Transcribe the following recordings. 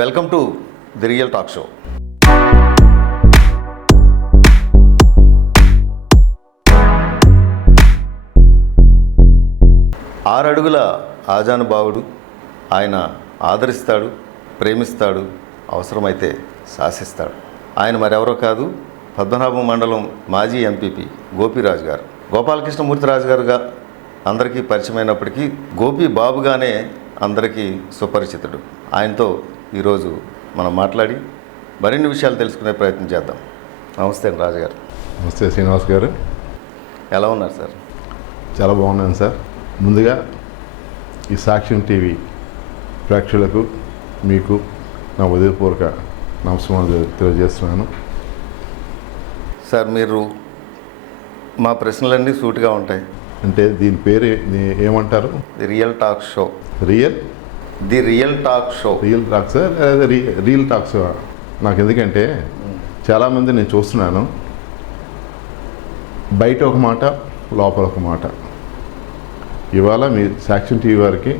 Welcome to the real talk show. ఆరడుగుల ఆజానుభావుడు. ఆయన ఆదరిస్తాడు, ప్రేమిస్తాడు, అవసరమైతే శాసిస్తాడు. ఆయన మరెవరో కాదు, పద్మనాభం మండలం మాజీ ఎంపీపీ గోపిరాజు గారు. గోపాలకృష్ణమూర్తిరాజు గారుగా అందరికీ పరిచయమైనప్పటికీ గోపి బాబుగానే అందరికీ సుపరిచితుడు. ఆయనతో ఈరోజు మనం మాట్లాడి మరిన్ని విషయాలు తెలుసుకునే ప్రయత్నం చేద్దాం. నమస్తే రాజు గారు. నమస్తే శ్రీనివాస్ గారు. ఎలా ఉన్నారు సార్? చాలా బాగున్నాను సార్. ముందుగా ఈ సాక్ష్యం టీవీ ప్రేక్షకులకు మీకు నా ఉదయపూర్వక నమస్కారాలు తెలియజేస్తున్నాను. సార్, మీరు మా ప్రశ్నలన్నీ సూటిగా ఉంటాయి. అంటే దీని పేరు ఏమంటారు? The real talk show. The real talk show. Real talk sir, అదే రియల్ టాక్స్. నాకు ఎందుకంటే చాలామంది నేను చూస్తున్నాను, బయట ఒక మాట, లోపల ఒక మాట. ఇవాళ మీ సాక్ష్యం టీవీ వారికి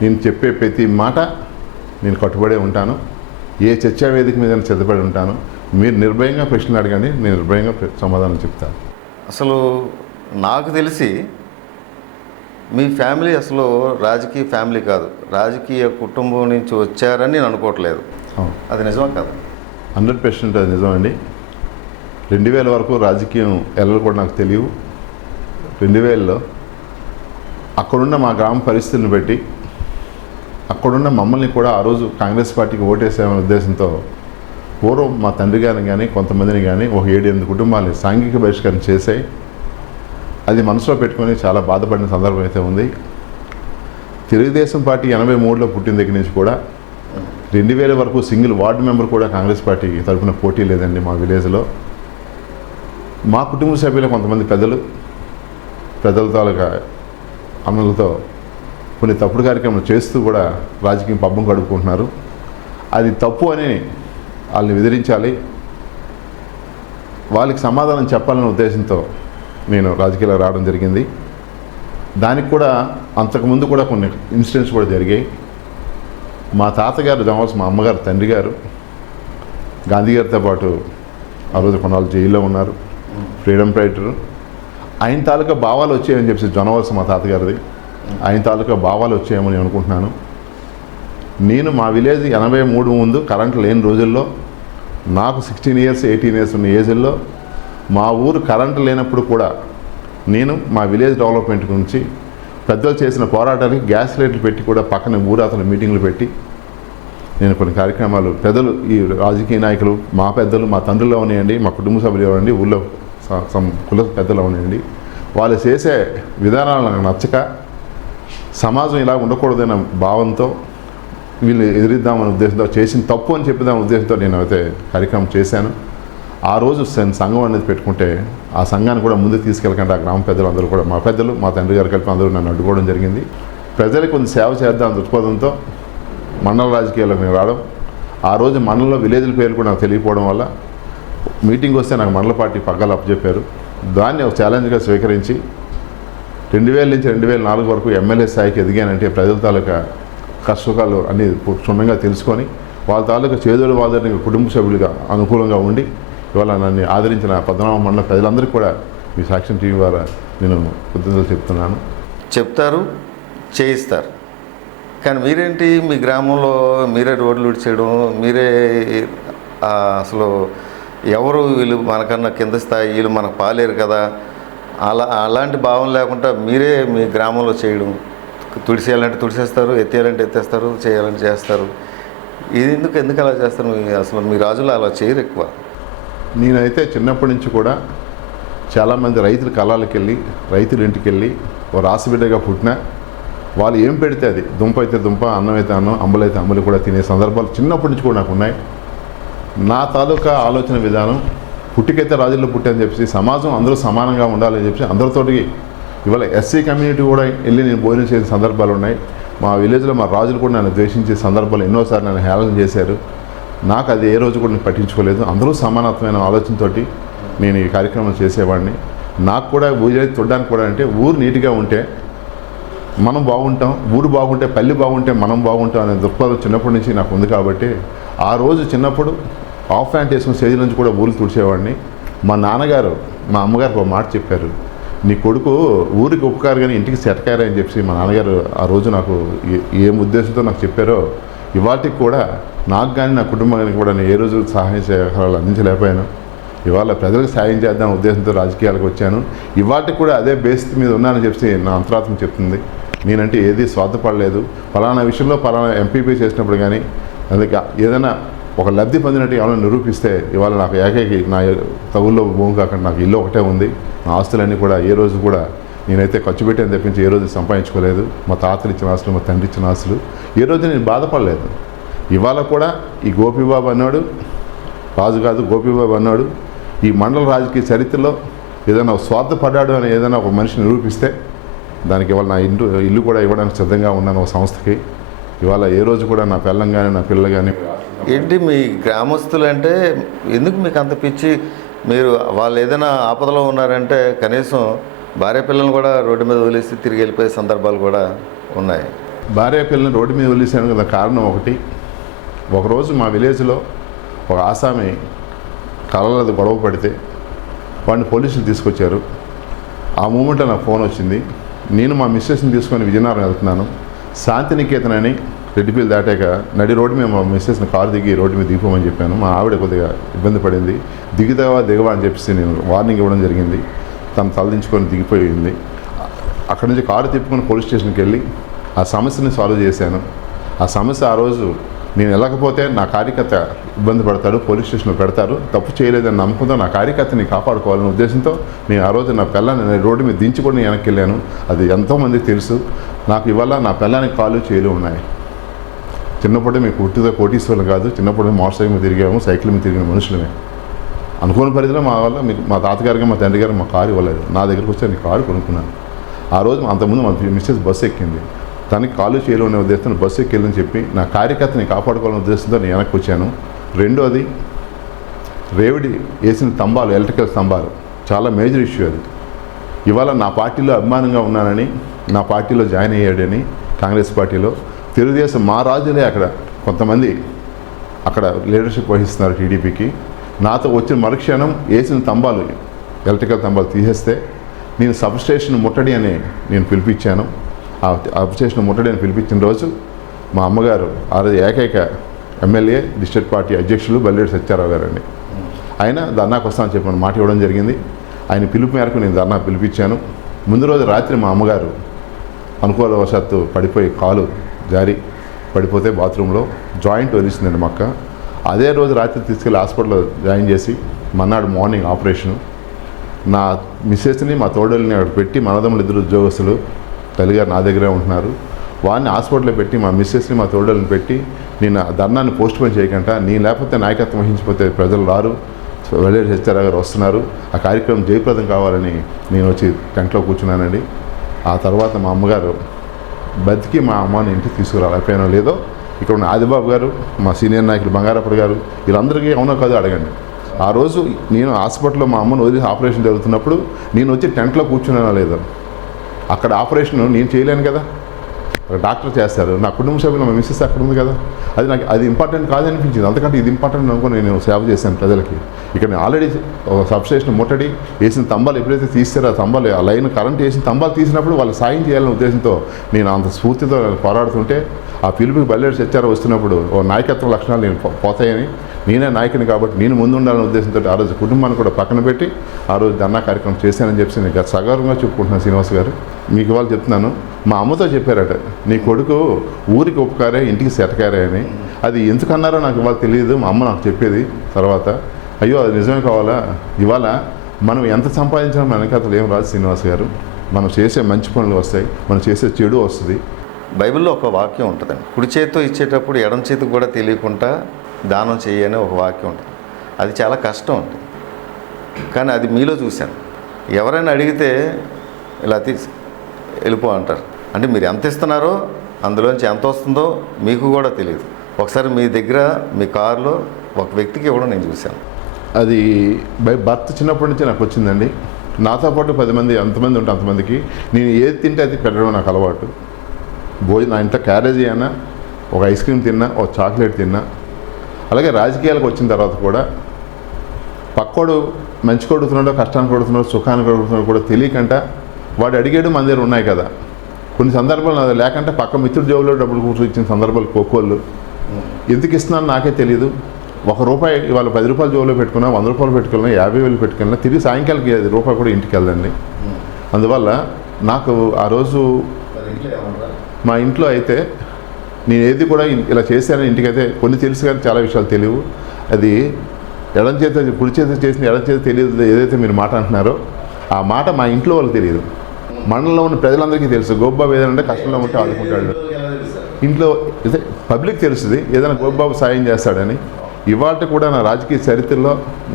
నేను చెప్పే ప్రతి మాట నేను కట్టుబడే ఉంటాను. ఏ చర్చా వేదిక మీద సిద్ధపడి ఉంటాను. మీరు నిర్భయంగా ప్రశ్నలు అడగండి, నేను నిర్భయంగా సమాధానం చెప్తాను. అసలు నాకు తెలిసి మీ ఫ్యామిలీ అసలు రాజకీయ ఫ్యామిలీ కాదు, రాజకీయ కుటుంబం నుంచి వచ్చారని నేను అనుకోవట్లేదు. అది నిజమా కాదు? 100% అది నిజం అండి. 2000 వరకు రాజకీయం ఎలా కూడా నాకు తెలియవు. 2000లో అక్కడున్న మా గ్రామ పరిస్థితులను బట్టి అక్కడున్న మమ్మల్ని కూడా ఆ రోజు కాంగ్రెస్ పార్టీకి ఓటేసామనే ఉద్దేశంతో పూర్వం మా తండ్రి గారిని కానీ కొంతమందిని కానీ ఒక 7-8 కుటుంబాలని సాంఘిక బహిష్కరణ చేశాయి. అది మనసులో పెట్టుకొని చాలా బాధపడిన సందర్భం అయితే ఉంది. తెలుగుదేశం పార్టీ 83లో పుట్టిన దగ్గర నుంచి కూడా 2000 వరకు సింగిల్ వార్డు మెంబర్ కూడా కాంగ్రెస్ పార్టీ తరఫున పోటీ లేదండి మా విలేజ్లో. మా కుటుంబ సభ్యులు కొంతమంది పెద్దల తాలూకా అమలుతో కొన్ని తప్పుడు కార్యక్రమాలు చేస్తూ కూడా రాజకీయం పబ్బం గడుపుకుంటున్నారు. అది తప్పు అని వాళ్ళని ఎదిరించాలి, వాళ్ళకి సమాధానం చెప్పాలనే ఉద్దేశంతో నేను రాజకీయాల్లో రావడం జరిగింది. దానికి కూడా అంతకుముందు కూడా కొన్ని ఇన్సిడెంట్స్ కూడా జరిగాయి. మా తాతగారు జమవలసి మా అమ్మగారు తండ్రి గారు గాంధీ గారితో పాటు ఆ రోజు కొన్నాళ్ళు జైల్లో ఉన్నారు, ఫ్రీడమ్ ఫైటరు. ఆయన తాలూకా భావాలు వచ్చాయని చెప్పి జొనవలసి మా తాతగారిది, ఆయన తాలూకా భావాలు వచ్చాయని అనుకుంటున్నాను. నేను మా విలేజ్ 83 ముందు కరెంట్ లేని రోజుల్లో, నాకు 16 ఇయర్స్ 18 ఇయర్స్ ఉన్న ఏజ్లో మా ఊరు కరెంటు లేనప్పుడు కూడా నేను మా విలేజ్ డెవలప్మెంట్ గురించి పెద్దలు చేసిన పోరాటానికి గ్యాస్ లైట్లు పెట్టి కూడా పక్కన ఊరాతల మీటింగ్లు పెట్టి నేను కొన్ని కార్యక్రమాలు పెద్దలు, ఈ రాజకీయ నాయకులు, మా పెద్దలు, మా తండ్రులు ఉన్నాయండి, మా కుటుంబ సభ్యులు ఇవ్వండి, ఊళ్ళో కుల పెద్దలు ఉన్నాయండి, వాళ్ళు చేసే విధానాలు నాకు నచ్చక సమాజం ఇలా ఉండకూడదన్న భావంతో వీళ్ళు ఎదిరిద్దామనే ఉద్దేశంతో, చేసిన తప్పు అని చెప్పిద్దామనే ఉద్దేశంతో నేను అయితే కార్యక్రమం చేశాను. ఆ రోజు సంఘం అనేది పెట్టుకుంటే ఆ సంఘాన్ని కూడా ముందుకు తీసుకెళ్ళకంటే ఆ గ్రామ పెద్దలు అందరూ కూడా, మా పెద్దలు, మా తండ్రి గారు కలిపి అందరూ నన్ను అడ్డుకోవడం జరిగింది. ప్రజలకు కొంచెం సేవ చేద్దాం దృక్పథంతో మండల రాజకీయాలకు నేను రావడం. ఆ రోజు మండలంలో విలేజ్ల పేర్లు కూడా నాకు తెలియకపోవడం వల్ల మీటింగ్ వస్తే నాకు మండల పార్టీ పగ్గాలు అప్పచెప్పారు. దాన్ని ఒక ఛాలెంజ్గా స్వీకరించి 2000 నుంచి 2004 వరకు ఎమ్మెల్యే స్థాయికి ఎదిగానంటే ప్రజల తాలూకా కష్టసుఖాలు అన్నీ క్షుణ్ణంగా తెలుసుకొని వాళ్ళ తాలూకా చేదోడు వాదోడు కుటుంబ సభ్యులుగా అనుకూలంగా ఉండి ఇవాళ నన్ను ఆదరించిన పద్మనాభం మండల ప్రజలందరికీ కూడా మీ సాక్ష్యం టీవీ ద్వారా నేను కృతజ్ఞతలు చెప్తున్నాను. చెప్తారు, చేయిస్తారు. కానీ మీరేంటి, మీ గ్రామంలో మీరే రోడ్లు విడిచేయడం, మీరే అసలు ఎవరు వీళ్ళు మనకన్నా కింద స్థాయి, వీళ్ళు మనకు పాలేరు కదా, అలాంటి భావం లేకుండా మీరే మీ గ్రామంలో చేయడం, తుడిసేయాలంటే తుడిసేస్తారు, ఎత్తేయాలంటే ఎత్తేస్తారు, చేయాలంటే చేస్తారు. ఇది ఎందుకు అలా చేస్తారు? అసలు మీ రాజులు అలా చేయరు ఎక్కువ. నేనైతే చిన్నప్పటి నుంచి కూడా చాలామంది రైతుల కళాలకు వెళ్ళి, రైతుల ఇంటికి వెళ్ళి ఓ రాసిబిడ్డగా పుట్టిన వాళ్ళు ఏం పెడితే అది, దుంప అయితే దుంప, అన్నం అయితే అన్నం, అంబలైతే అంబలి కూడా తినే సందర్భాలు చిన్నప్పటి నుంచి కూడా నాకు ఉన్నాయి. నా తాలూకా ఆలోచన విధానం, పుట్టికైతే రాజుల్లో పుట్టని చెప్పి సమాజం అందరూ సమానంగా ఉండాలని చెప్పి అందరితోటి ఇవాళ ఎస్సీ కమ్యూనిటీ కూడా వెళ్ళి నేను భోజనం చేసే సందర్భాలు ఉన్నాయి. మా విలేజ్లో మా రాజులు కూడా నన్ను ద్వేషించే సందర్భాలు ఎన్నోసార్లు నన్ను హేళన చేశారు. నాకు అది ఏ రోజు కూడా నేను పట్టించుకోలేదు. అందరూ సమానత్వమైన ఆలోచనతో నేను ఈ కార్యక్రమం చేసేవాడిని. నాకు కూడా ఊరి చూడడానికి కూడా అంటే ఊరు నీట్గా ఉంటే మనం బాగుంటాం, ఊరు బాగుంటే, పల్లె బాగుంటే మనం బాగుంటాం అనే దృక్పథం చిన్నప్పటి నుంచి నాకు ఉంది. కాబట్టి ఆ రోజు చిన్నప్పుడు ఆఫ్ ప్యాంట్ వేసుకుని స్టేజ్ నుంచి కూడా ఊరు తుడిచేవాడిని. మా నాన్నగారు మా అమ్మగారికి ఒక మాట చెప్పారు, నీ కొడుకు ఊరికి ఉపకారు కానీ ఇంటికి సెటకారే అని చెప్పి మా నాన్నగారు ఆ రోజు నాకు ఏం ఉద్దేశంతో నాకు చెప్పారో ఇవాటికి కూడా నాకు కానీ నా కుటుంబానికి కూడా నేను ఏ రోజు సహాయ సహకారాలు అందించలేకపోయాను. ఇవాళ ప్రజలకు సాయం చేద్దాం ఉద్దేశంతో రాజకీయాలకు వచ్చాను. ఇవాటికి కూడా అదే బేస్ మీద ఉన్నానని చెప్పి నా అంతరాత్మ చెప్తుంది. నేనంటే ఏది స్వార్థపడలేదు. ఫలానా విషయంలో ఫలానా ఎంపీపీ చేసినప్పుడు కానీ అందుకే ఏదైనా ఒక లబ్ధి పొందినట్టు ఏమైనా నిరూపిస్తే ఇవాళ నాకు ఏకైకి నా తగుల్లో భూమి కాకుండా నాకు ఇల్లు ఒకటే ఉంది. నా ఆస్తులన్నీ కూడా ఏ రోజు కూడా నేనైతే ఖర్చు పెట్టాను తప్పించి ఏ రోజు సంపాదించుకోలేదు. మా తాతలు ఇచ్చిన ఆస్తులు, మా తండ్రి ఇచ్చిన ఆస్తులు ఏ రోజు నేను బాధపడలేదు. ఇవాళ కూడా ఈ గోపీబాబు అన్నాడు, రాజు కాదు గోపీబాబు అన్నాడు, ఈ మండల రాజకీయ చరిత్రలో ఏదైనా స్వార్థపడ్డాడు అని ఏదైనా ఒక మనిషి నిరూపిస్తే దానికి ఇవాళ నా ఇల్లు కూడా ఇవ్వడానికి సిద్ధంగా ఉన్నాను ఒక సంస్థకి. ఇవాళ ఏ రోజు కూడా నా పిల్లం కానీ నా పిల్లలు కానీ ఏంటి మీ గ్రామస్తులు అంటే ఎందుకు మీకు అంత పిచ్చి? మీరు వాళ్ళు ఏదైనా ఆపదలో ఉన్నారంటే కనీసం భార్య పిల్లల్ని కూడా రోడ్డు మీద వదిలేసి తిరిగి వెళ్ళిపోయే సందర్భాలు కూడా ఉన్నాయి. భార్య పిల్లల్ని రోడ్డు మీద వదిలేసాను కదా కారణం ఒకటి. ఒకరోజు మా విలేజ్లో ఒక ఆసామి కళ్ళది గొడవ పడితే వాడిని పోలీసులు తీసుకొచ్చారు. ఆ మూమెంట్లో నాకు ఫోన్ వచ్చింది. నేను మా మిస్సెస్ని తీసుకొని విజయనగరం వెళ్తున్నాను. శాంతినికేతన్ అని రెడ్డిపల్లి దాటాక నడి రోడ్డు మీద మా మిస్సెస్ని కారు దిగి రోడ్డు మీద దిగిపోమని చెప్పాను. మా ఆవిడ కొద్దిగా ఇబ్బంది పడింది. దిగవా అని చెప్పేసి నేను వార్నింగ్ ఇవ్వడం జరిగింది. తను తలదించుకొని దిగిపోయింది. అక్కడి నుంచి కారు తిప్పుకొని పోలీస్ స్టేషన్కి వెళ్ళి ఆ సమస్యని సాల్వ్ చేశాను. ఆ సమస్య ఆ రోజు నేను వెళ్ళకపోతే నా కార్యకర్త ఇబ్బంది పడతాడు, పోలీస్ స్టేషన్లో పెడతారు. తప్పు చేయలేదని నమ్మకంతో నా కార్యకర్తని కాపాడుకోవాలనే ఉద్దేశంతో నేను ఆ రోజు నా పిల్లని రోడ్డు మీద దించి కూడా నేను వెనక్కి వెళ్ళాను. అది ఎంతోమందికి తెలుసు. నాకు ఇవాళ నా పిల్లానికి కాళ్ళు చేయలు ఉన్నాయి. చిన్నప్పుడే మీకు పుట్టితో కోటీశ్వర్లు కాదు, చిన్నప్పుడు మోటార్ సైకిల్ మీద తిరిగాము, సైకిల్ మీద తిరిగిన మనుషులమే. అనుకోని పరిధిలో మా వల్ల మీకు మా తాతగారికి మా తండ్రి గారికి మా కారు ఇవ్వలేదు. నా దగ్గరకు వచ్చి నేను కారు కొనుక్కున్నాను. ఆ రోజు అంతకుముందు మా మిస్సెస్ బస్సు ఎక్కింది. తనకి కాళ్ళు చేయలు అనే ఉద్దేశంతో బస్సు ఎక్కిందని చెప్పి నా కార్యకర్తని కాపాడుకోవాలనే ఉద్దేశంతో నేను వెనక్కి వచ్చాను. రెండోది రేవిడి వేసిన స్తంభాలు, ఎలక్ట్రికల్ స్తంభాలు చాలా మేజర్ ఇష్యూ అది. ఇవాళ నా పార్టీలో అభిమానంగా ఉన్నానని, నా పార్టీలో జాయిన్ అయ్యాడని, కాంగ్రెస్ పార్టీలో తెలుగుదేశం మా రాజులే అక్కడ కొంతమంది అక్కడ లీడర్షిప్ వహిస్తున్నారు టీడీపీకి. నాతో వచ్చిన మరుక్షణం వేసిన స్తంభాలు, ఎలక్ట్రికల్ స్తంభాలు తీసేస్తే నేను సబ్ స్టేషన్ ముట్టడి అని నేను పిలిపించాను. ఆ సబ్ స్టేషన్ ముట్టడి అని పిలిపించిన రోజు మా అమ్మగారు ఆ రోజు ఏకైక ఎమ్మెల్యే డిస్ట్రిక్ట్ పార్టీ అధ్యక్షులు బల్లేడు సత్యారావు గారండి. ఆయన ధర్నాకు వస్తామని చెప్పిన మాట ఇవ్వడం జరిగింది. ఆయన పిలుపు మేరకు నేను ధర్నా పిలిపించాను. ముందు రోజు రాత్రి మా అమ్మగారు అనుకూలవశాత్తు పడిపోయి కాలు జారి పడిపోతే బాత్రూంలో జాయింట్ వదిలిసిందండి మక్క. అదే రోజు రాత్రి తీసుకెళ్ళి హాస్పిటల్లో జాయిన్ చేసి మన్నాడు మార్నింగ్ ఆపరేషను. నా మిస్సెస్ని మా తోడల్ని అక్కడ పెట్టి మనదమ్ములు ఇద్దరు ఉద్యోగస్తులు తల్లిగారు నా దగ్గరే ఉంటున్నారు. వాడిని హాస్పిటల్లో పెట్టి మా మిస్సెస్ని మా తోడల్ని పెట్టి నేను ధర్నాన్ని పోస్ట్ పోన్ చేయకుండా, నేను లేకపోతే నాయకత్వం వహించిపోతే ప్రజలు రారు, వెల్లడి సత్యారావు గారు వస్తున్నారు, ఆ కార్యక్రమం జయప్రదం కావాలని నేను వచ్చి టెంట్లో కూర్చున్నానండి. ఆ తర్వాత మా అమ్మగారు బతికి మా అమ్మని ఇంటికి తీసుకురాలేకపోయానో లేదో ఇక్కడ ఉన్న ఆదిబాబు గారు, మా సీనియర్ నాయకులు బంగారప్పటి గారు, వీళ్ళందరికీ అవునో కాదు అడగండి. ఆ రోజు నేను హాస్పిటల్లో మా అమ్మను వదిలి ఆపరేషన్ జరుగుతున్నప్పుడు నేను వచ్చి టెంట్లో కూర్చున్నానో లేదో. అక్కడ ఆపరేషన్ నేను చేయలేను కదా, అక్కడ డాక్టర్ చేస్తారు. నా కుటుంబ సభ్యులు మా మిస్సెస్ అక్కడ ఉంది కదా, అది ఇంపార్టెంట్ కాదనిపించింది. అందుకంటే ఇది ఇంపార్టెంట్ అనుకుని నేను సేవ చేశాను ప్రజలకి. ఇక్కడ నేను ఆల్రెడీ ఒక సబ్స్టేషన్ ముట్టడి వేసిన స్తంభాలు ఎప్పుడైతే తీస్తారో ఆ స్తంభాలు, ఆ లైన్ కరెంట్ వేసిన స్తంభాలు తీసినప్పుడు వాళ్ళు సాయం చేయాలనే ఉద్దేశంతో నేను అంత స్ఫూర్తితో పోరాడుతుంటే ఆ పిలుపుకి బల్లేడు సత్యారావు వస్తున్నప్పుడు ఓ నాయకత్వ లక్షణాలు నేను పోతాయని, నేనే నాయకుని కాబట్టి నేను ముందు ఉండాలనే ఉద్దేశంతో ఆ రోజు కుటుంబాన్ని కూడా పక్కన పెట్టి ఆ రోజు ధర్నా కార్యక్రమం చేశానని చెప్పి నేను సగర్వంగా చెప్పుకుంటున్నాను. శ్రీనివాస్ గారు, మీకు వాళ్ళు చెప్తున్నాను, మా అమ్మతో చెప్పారట, నీ కొడుకు ఊరికి ఉపకారే ఇంటికి సెటకారే అని. అది ఎందుకన్నారో నాకు ఇవాళ తెలియదు. మా అమ్మ నాకు చెప్పేది తర్వాత, అయ్యో అది నిజమే కావాలా, ఇవాళ మనం ఎంత సంపాదించినా మన వెనకాతలు ఏం రాదు శ్రీనివాస్ గారు. మనం చేసే మంచి పనులు వస్తాయి, మనం చేసే చెడు వస్తుంది. బైబిల్లో ఒక వాక్యం ఉంటుందండి, కుడి చేతితో ఇచ్చేటప్పుడు ఎడం చేతికి కూడా తెలియకుండా దానం చేయని ఒక వాక్యం ఉంటుంది. అది చాలా కష్టం ఉంటుంది, కానీ అది మీలో చూశాను. ఎవరైనా అడిగితే ఇలా తీసి వెళ్ళిపో అంటారు. అంటే మీరు ఎంత ఇస్తున్నారో అందులోంచి ఎంత వస్తుందో మీకు కూడా తెలియదు. ఒకసారి మీ దగ్గర మీ కారులో ఒక వ్యక్తికి ఇవ్వడం నేను చూశాను. అది భర్త చిన్నప్పటి నుంచి నాకు వచ్చిందండి. నాతో పాటు 10 మంది ఎంతమంది ఉంటే అంతమందికి నేను ఏది తింటే అది పెట్టడం నాకు అలవాటు. నా ఇంట్లో క్యారేజీ అయినా ఒక ఐస్ క్రీమ్ తిన్నా, ఒక చాక్లెట్ తిన్నా. అలాగే రాజకీయాలకు వచ్చిన తర్వాత కూడా పక్కోడు మంచి కొడుతున్నాడో కష్టాన్ని కొడుతున్నాడో సుఖాన్ని కొడుతున్నాడో కూడా తెలియకంట వాడు అడిగాడు మన దగ్గర ఉన్నాయి కదా. కొన్ని సందర్భాలు అది లేకంటే పక్క మిత్రుడి జోబులో డబ్బులు కూర్చొని ఇచ్చిన సందర్భాలు కోకోళ్ళు. ఎందుకు ఇస్తున్నాను నాకే తెలియదు. ₹1 ఇవాళ ₹10 జోబులో పెట్టుకున్నా, ₹100 పెట్టుకున్నా, 50,000 పెట్టుకున్నా తిరిగి సాయంకాలకి ₹1 కూడా ఇంటికి వెళ్ళండి. అందువల్ల నాకు ఆ రోజు మా ఇంట్లో అయితే నేను ఏది కూడా ఇలా చేశానని ఇంటికైతే కొన్ని తెలుసు కానీ చాలా విషయాలు తెలియవు. అది ఎడం చేత కుడి చేత చేసిన ఎడం చేత తెలియదు ఏదైతే మీరు మాట అంటున్నారో ఆ మాట మా ఇంట్లో వాళ్ళకి తెలియదు. మండలంలో ఉన్న ప్రజలందరికీ తెలుసు. గోబ్బాబు ఏదంటే కష్టంలో ఉంటే ఆదుకుంటాడు. ఇంట్లో అయితే పబ్లిక్ తెలుస్తుంది ఏదైనా గోబ్బాబు సాయం చేస్తాడని. ఇవాళ కూడా నా రాజకీయ చరిత్రలో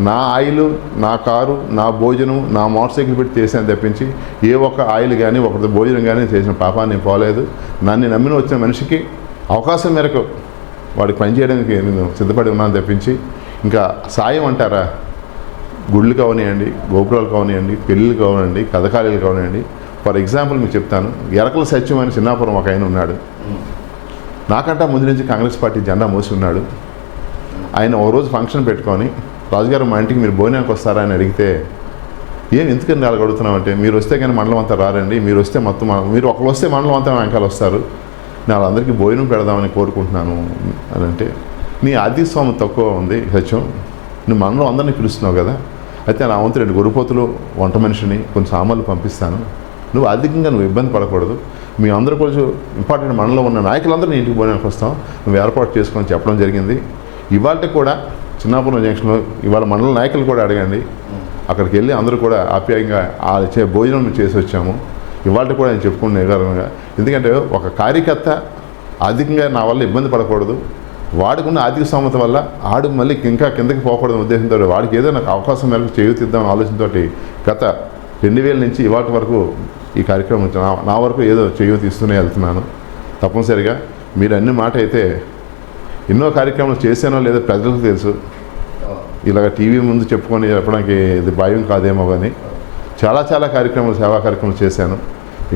నా ఆయిల్, నా కారు, నా భోజనం, నా మోటార్ సైకిల్ పెట్టి చేశాను తప్పించి ఏ ఒక్క ఆయిల్ కానీ ఒకటి భోజనం కానీ చేసిన పాపాన్ని నేను పోలేదు. నన్ను నమ్మిన వచ్చిన మనిషికి అవకాశం మేరకు వాడికి పనిచేయడానికి నేను సిద్ధపడి ఉన్నాను తప్పించి ఇంకా సాయం అంటారా, గుళ్ళు కావనివ్వండి, గోపురాలు కావనివ్వండి, పెళ్ళిళ్ళు కావనివ్వండి, కథకాలీలు కావనివ్వండి. ఫర్ ఎగ్జాంపుల్ మీకు చెప్తాను. ఎరకల సత్యం అని చిన్నాపురం ఒక ఆయన ఉన్నాడు. నాకంటా ముందు నుంచి కాంగ్రెస్ పార్టీ జెండా మోసి ఉన్నాడు. ఆయన ఓ రోజు ఫంక్షన్ పెట్టుకొని రాజుగారు మా ఇంటికి మీరు భోజనానికి వస్తారా అని అడిగితే ఎందుకని అలా అడుగుతున్నామంటే మీరు వస్తే కానీ మండలం అంతా రారండి, మీరు వస్తే మొత్తం మీరు ఒకరు వస్తే మండలం అంతా వెనకాల వస్తారు, నేను వాళ్ళందరికీ భోజనం పెడదామని కోరుకుంటున్నాను అని అంటే నీ ఆర్థిక స్వామి తక్కువ ఉంది సత్యం, నువ్వు మండలం అందరినీ పిలుస్తున్నావు కదా, అయితే నా వంతు 2 గొర్రెపోతులు వంట మనిషిని కొన్ని సామాన్లు పంపిస్తాను, నువ్వు ఆర్థికంగా నువ్వు ఇబ్బంది పడకూడదు, మీ అందరూ కొంచెం ఇంపార్టెంట్ మండలంలో ఉన్న నాయకులందరూ నీ ఇంటికి భోజనానికి వస్తాం, నువ్వు ఏర్పాటు చేసుకొని చెప్పడం జరిగింది. ఇవాళ కూడా చిన్నాపురం జంక్షన్లో ఇవాళ మండల నాయకులు కూడా అడగండి, అక్కడికి వెళ్ళి అందరూ కూడా ఆప్యాయంగా భోజనం చేసి వచ్చాము. ఇవాళ కూడా నేను చెప్పుకునే కారణంగా ఎందుకంటే ఒక కార్యకర్త ఆర్థికంగా నా వల్ల ఇబ్బంది పడకూడదు, వాడుకున్న ఆర్థిక స్తోమత వల్ల ఆడు మళ్ళీ ఇంకా కిందకి పోకూడదు ఉద్దేశంతో వాడికి ఏదో నాకు అవకాశం మేరకు చేయూతిద్దామని ఆలోచనతో గత 2000 నుంచి ఇవాటి వరకు ఈ కార్యక్రమం నా వరకు ఏదో చేయూతి ఇస్తూనే వెళ్తున్నాను. తప్పనిసరిగా మీరు అన్ని మాట అయితే ఎన్నో కార్యక్రమాలు చేశానో లేదో ప్రజలకు తెలుసు. ఇలాగ టీవీ ముందు చెప్పుకొని చెప్పడానికి ఇది భయం కాదేమో కానీ చాలా కార్యక్రమాలు, సేవా కార్యక్రమాలు చేశాను.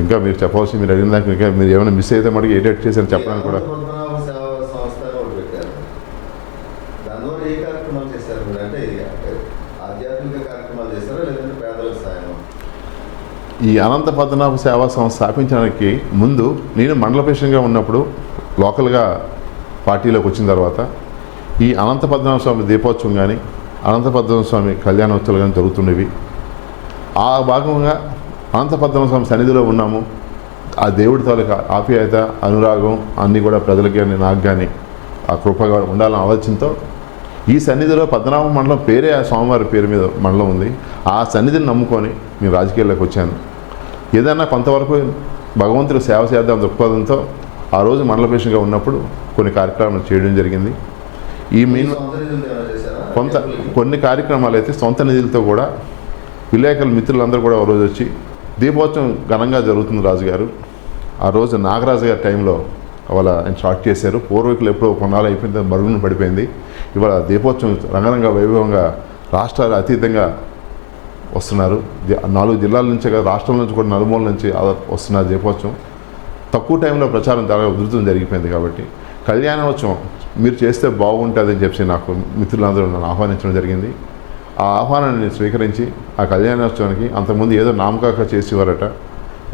ఇంకా మీరు చెప్పవలసి మీరు అడిగిన దానికి ఇంకా మీరు ఏమైనా మిస్ అయితే మటుకు ఎడిట్ చేశాను చెప్పడానికి కూడా. ఈ అనంత పద్మనాభ సేవా సంస్థ స్థాపించడానికి ముందు నేను మండల ప్రెసిడెంట్గా ఉన్నప్పుడు లోకల్గా పార్టీలోకి వచ్చిన తర్వాత ఈ అనంత పద్మనాభ స్వామి దీపోత్సవం కానీ అనంత పద్మనాభ స్వామి కళ్యాణోత్సవాలు కానీ జరుగుతుండేవి. ఆ భాగంగా అనంత పద్మనాభ స్వామి సన్నిధిలో ఉన్నాము. ఆ దేవుడి తాలూకా ఆప్యాయత, అనురాగం అన్నీ కూడా ప్రజలకి కానీ నాకు కానీ ఆ కృపగా ఉండాలని ఆలోచనతో ఈ సన్నిధిలో పద్మనాభ మండలం పేరే ఆ స్వామివారి పేరు మీద మండలం ఉంది. ఆ సన్నిధిని నమ్ముకొని నేను రాజకీయాల్లోకి వచ్చాను. ఏదైనా కొంతవరకు భగవంతుడు సేవ చేద్దాం దృక్పథంతో ఆ రోజు మండల ప్రెసిడెంట్గా ఉన్నప్పుడు కొన్ని కార్యక్రమాలు చేయడం జరిగింది. ఈ కొన్ని కార్యక్రమాలు అయితే సొంత నిధులతో కూడా విలేకరుల మిత్రులందరూ కూడా ఒక రోజు వచ్చి దీపోత్సవం ఘనంగా జరుగుతుంది రాజుగారు. ఆ రోజు నాగరాజు గారి టైంలో వాళ్ళ ఆయన స్టార్ట్ చేశారు. పూర్వీకులు ఎప్పుడో కొన్నాళ్ళు అయిపోయింది, మరుగున పడిపోయింది. ఇవాళ దీపోత్సవం రంగరంగ వైభవంగా రాష్ట్రాలు అతీతంగా వస్తున్నారు. 4 జిల్లాల నుంచే కదా, రాష్ట్రం నుంచి కూడా నలుమూల నుంచి వస్తున్నారు దీపోత్సవం. తక్కువ టైంలో ప్రచారం చాలా ఉధృతం జరిగిపోయింది కాబట్టి కళ్యాణోత్సవం మీరు చేస్తే బాగుంటుందని చెప్పి నాకు మిత్రులందరూ నన్ను ఆహ్వానించడం జరిగింది. ఆ ఆహ్వానాన్ని నేను స్వీకరించి ఆ కళ్యాణోత్సవానికి అంతకుముందు ఏదో నామకాక చేసేవారట,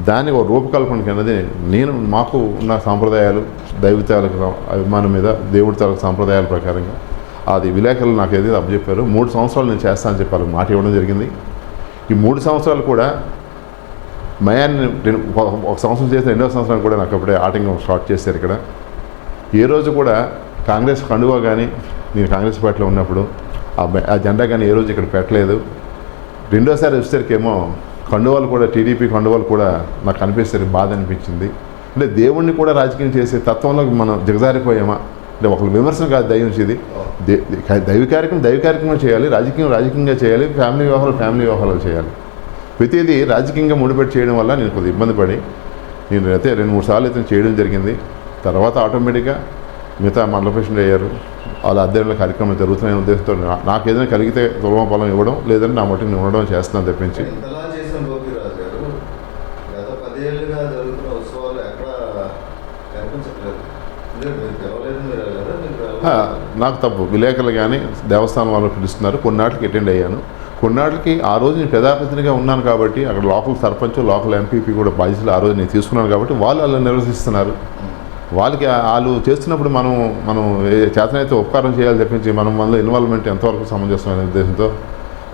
దానికి ఒక రూపకల్పనకి అన్నది నేను మాకు ఉన్న సాంప్రదాయాలు, దైవతాలకు అభిమానం మీద దేవుడి తాలూకు సాంప్రదాయాల ప్రకారంగా అది విలేకరులు నాకు ఏదైతే అప్పచెప్పారో 3 సంవత్సరాలు నేను చేస్తానని చెప్పి మాట ఇవ్వడం జరిగింది. ఈ 3 సంవత్సరాలు కూడా మయాన్ని 1 సంవత్సరం చేసిన 2వ సంవత్సరానికి కూడా నాకు అప్పుడే ఆటంకం స్టార్ట్ చేశారు. ఇక్కడ ఏ రోజు కూడా కాంగ్రెస్ కండువా కానీ నేను కాంగ్రెస్ పార్టీలో ఉన్నప్పుడు ఆ జెండా కానీ ఏ రోజు ఇక్కడ పెట్టలేదు. రెండోసారి వచ్చేసరికేమో కండువాలు కూడా టీడీపీ కండువాలు కూడా నాకు కనిపిస్తే బాధ అనిపించింది. అంటే దేవుణ్ణి కూడా రాజకీయం చేసే తత్వంలోకి మనం దిగజారిపోయామా అంటే ఒకళ్ళు విమర్శన కాదు దైవం ఇది. దైవ కార్యక్రమం చేయాలి, రాజకీయంగా చేయాలి, ఫ్యామిలీ వ్యవహారాలు చేయాలి. ప్రతిదీ రాజకీయంగా ముడిపెట్టి చేయడం వల్ల నేను కొద్దిగా ఇబ్బంది పడి నేను అయితే 2-3 సార్లు అయితే చేయడం జరిగింది. తర్వాత ఆటోమేటిక్గా మిగతా మండల ప్రెసిడెంట్ అయ్యారు. వాళ్ళ అధ్యయనంలో కార్యక్రమాలు జరుగుతున్నాయనే ఉద్దేశంతో నాకు ఏదైనా కలిగితే తులమ పొలం ఇవ్వడం, లేదంటే నా మట్టుకు నేను ఉండడం చేస్తున్నాను తప్పించి. నాకు తప్పు విలేకరులు కానీ దేవస్థానం వాళ్ళు పిలుస్తున్నారు, కొన్నాటికి అటెండ్ అయ్యాను. కొన్నాటికి ఆ రోజు నేను ప్రజాప్రతినిధిగా ఉన్నాను కాబట్టి అక్కడ లోకల్ సర్పంచ్ లోకల్ ఎంపీపీ కూడా బాధ్యతలు ఆ రోజు నేను తీసుకున్నాను కాబట్టి వాళ్ళు అలా నిర్వహిస్తున్నారు. వాళ్ళకి వాళ్ళు చేస్తున్నప్పుడు మనం చేతనైతే ఉపకారం చేయాలి తప్పించి మనలో ఇన్వాల్వ్మెంట్ ఎంతవరకు సమంజసం అనే ఉద్దేశంతో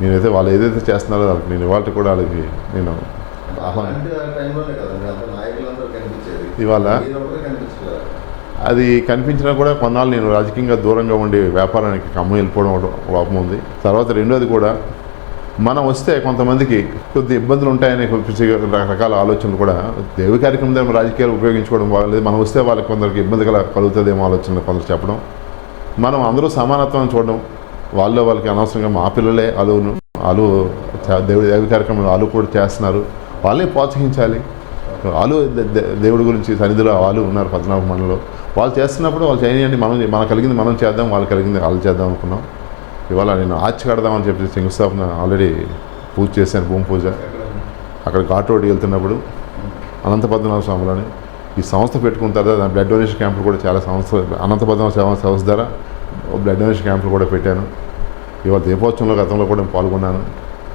నేనైతే వాళ్ళు ఏదైతే చేస్తున్నారో వాళ్ళకి నేను ఇవాళ కూడా వాళ్ళకి నేను ఇవాళ అది కనిపించినా కూడా కొన్నాళ్ళు నేను రాజకీయంగా దూరంగా ఉండి వ్యాపారానికి ఖమ్మం వెళ్ళిపోవడం లోపం ఉంది. తర్వాత రెండోది కూడా మనం వస్తే కొంతమందికి కొద్ది ఇబ్బందులు ఉంటాయనే రకరకాల ఆలోచనలు కూడా దేవి కార్యక్రమం రాజకీయాలు ఉపయోగించుకోవడం బాగలేదు. మనం వస్తే వాళ్ళకి కొందరికి ఇబ్బంది కలుగుతుందేమో ఆలోచనలు కొందరు చెప్పడం, మనం అందరూ సమానత్వం చూడడం, వాళ్ళకి అనవసరంగా మా పిల్లలే వాళ్ళు దేవి కార్యక్రమం వాళ్ళు కూడా చేస్తున్నారు, వాళ్ళని ప్రోత్సహించాలి. వాళ్ళు దేవుడి గురించి సన్నిధిలో వాళ్ళు ఉన్నారు పద్మనాభ మండలంలో, వాళ్ళు చేస్తున్నప్పుడు వాళ్ళు చేయండి, మనకు కలిగింది మనం చేద్దాం, వాళ్ళు కలిగింది వాళ్ళు చేద్దాం అనుకున్నాం. ఇవాళ నేను ఆర్చి కడదామని చెప్పి శంకుస్థాపన ఆల్రెడీ పూజ చేశాను, భూమి పూజ. అక్కడ ఘాట్ రోడ్డు వెళ్తున్నప్పుడు అనంత పద్మనాభ స్వామిలోని ఈ సంస్థ పెట్టుకున్న తర్వాత బ్లడ్ డొనేషన్ క్యాంపులు కూడా చాలా అనంత పద్మనాభ సంస్థ ద్వారా బ్లడ్ డొనేషన్ క్యాంపులు కూడా పెట్టాను. ఇవాళ దీపోత్సవంలో గతంలో కూడా పాల్గొన్నాను,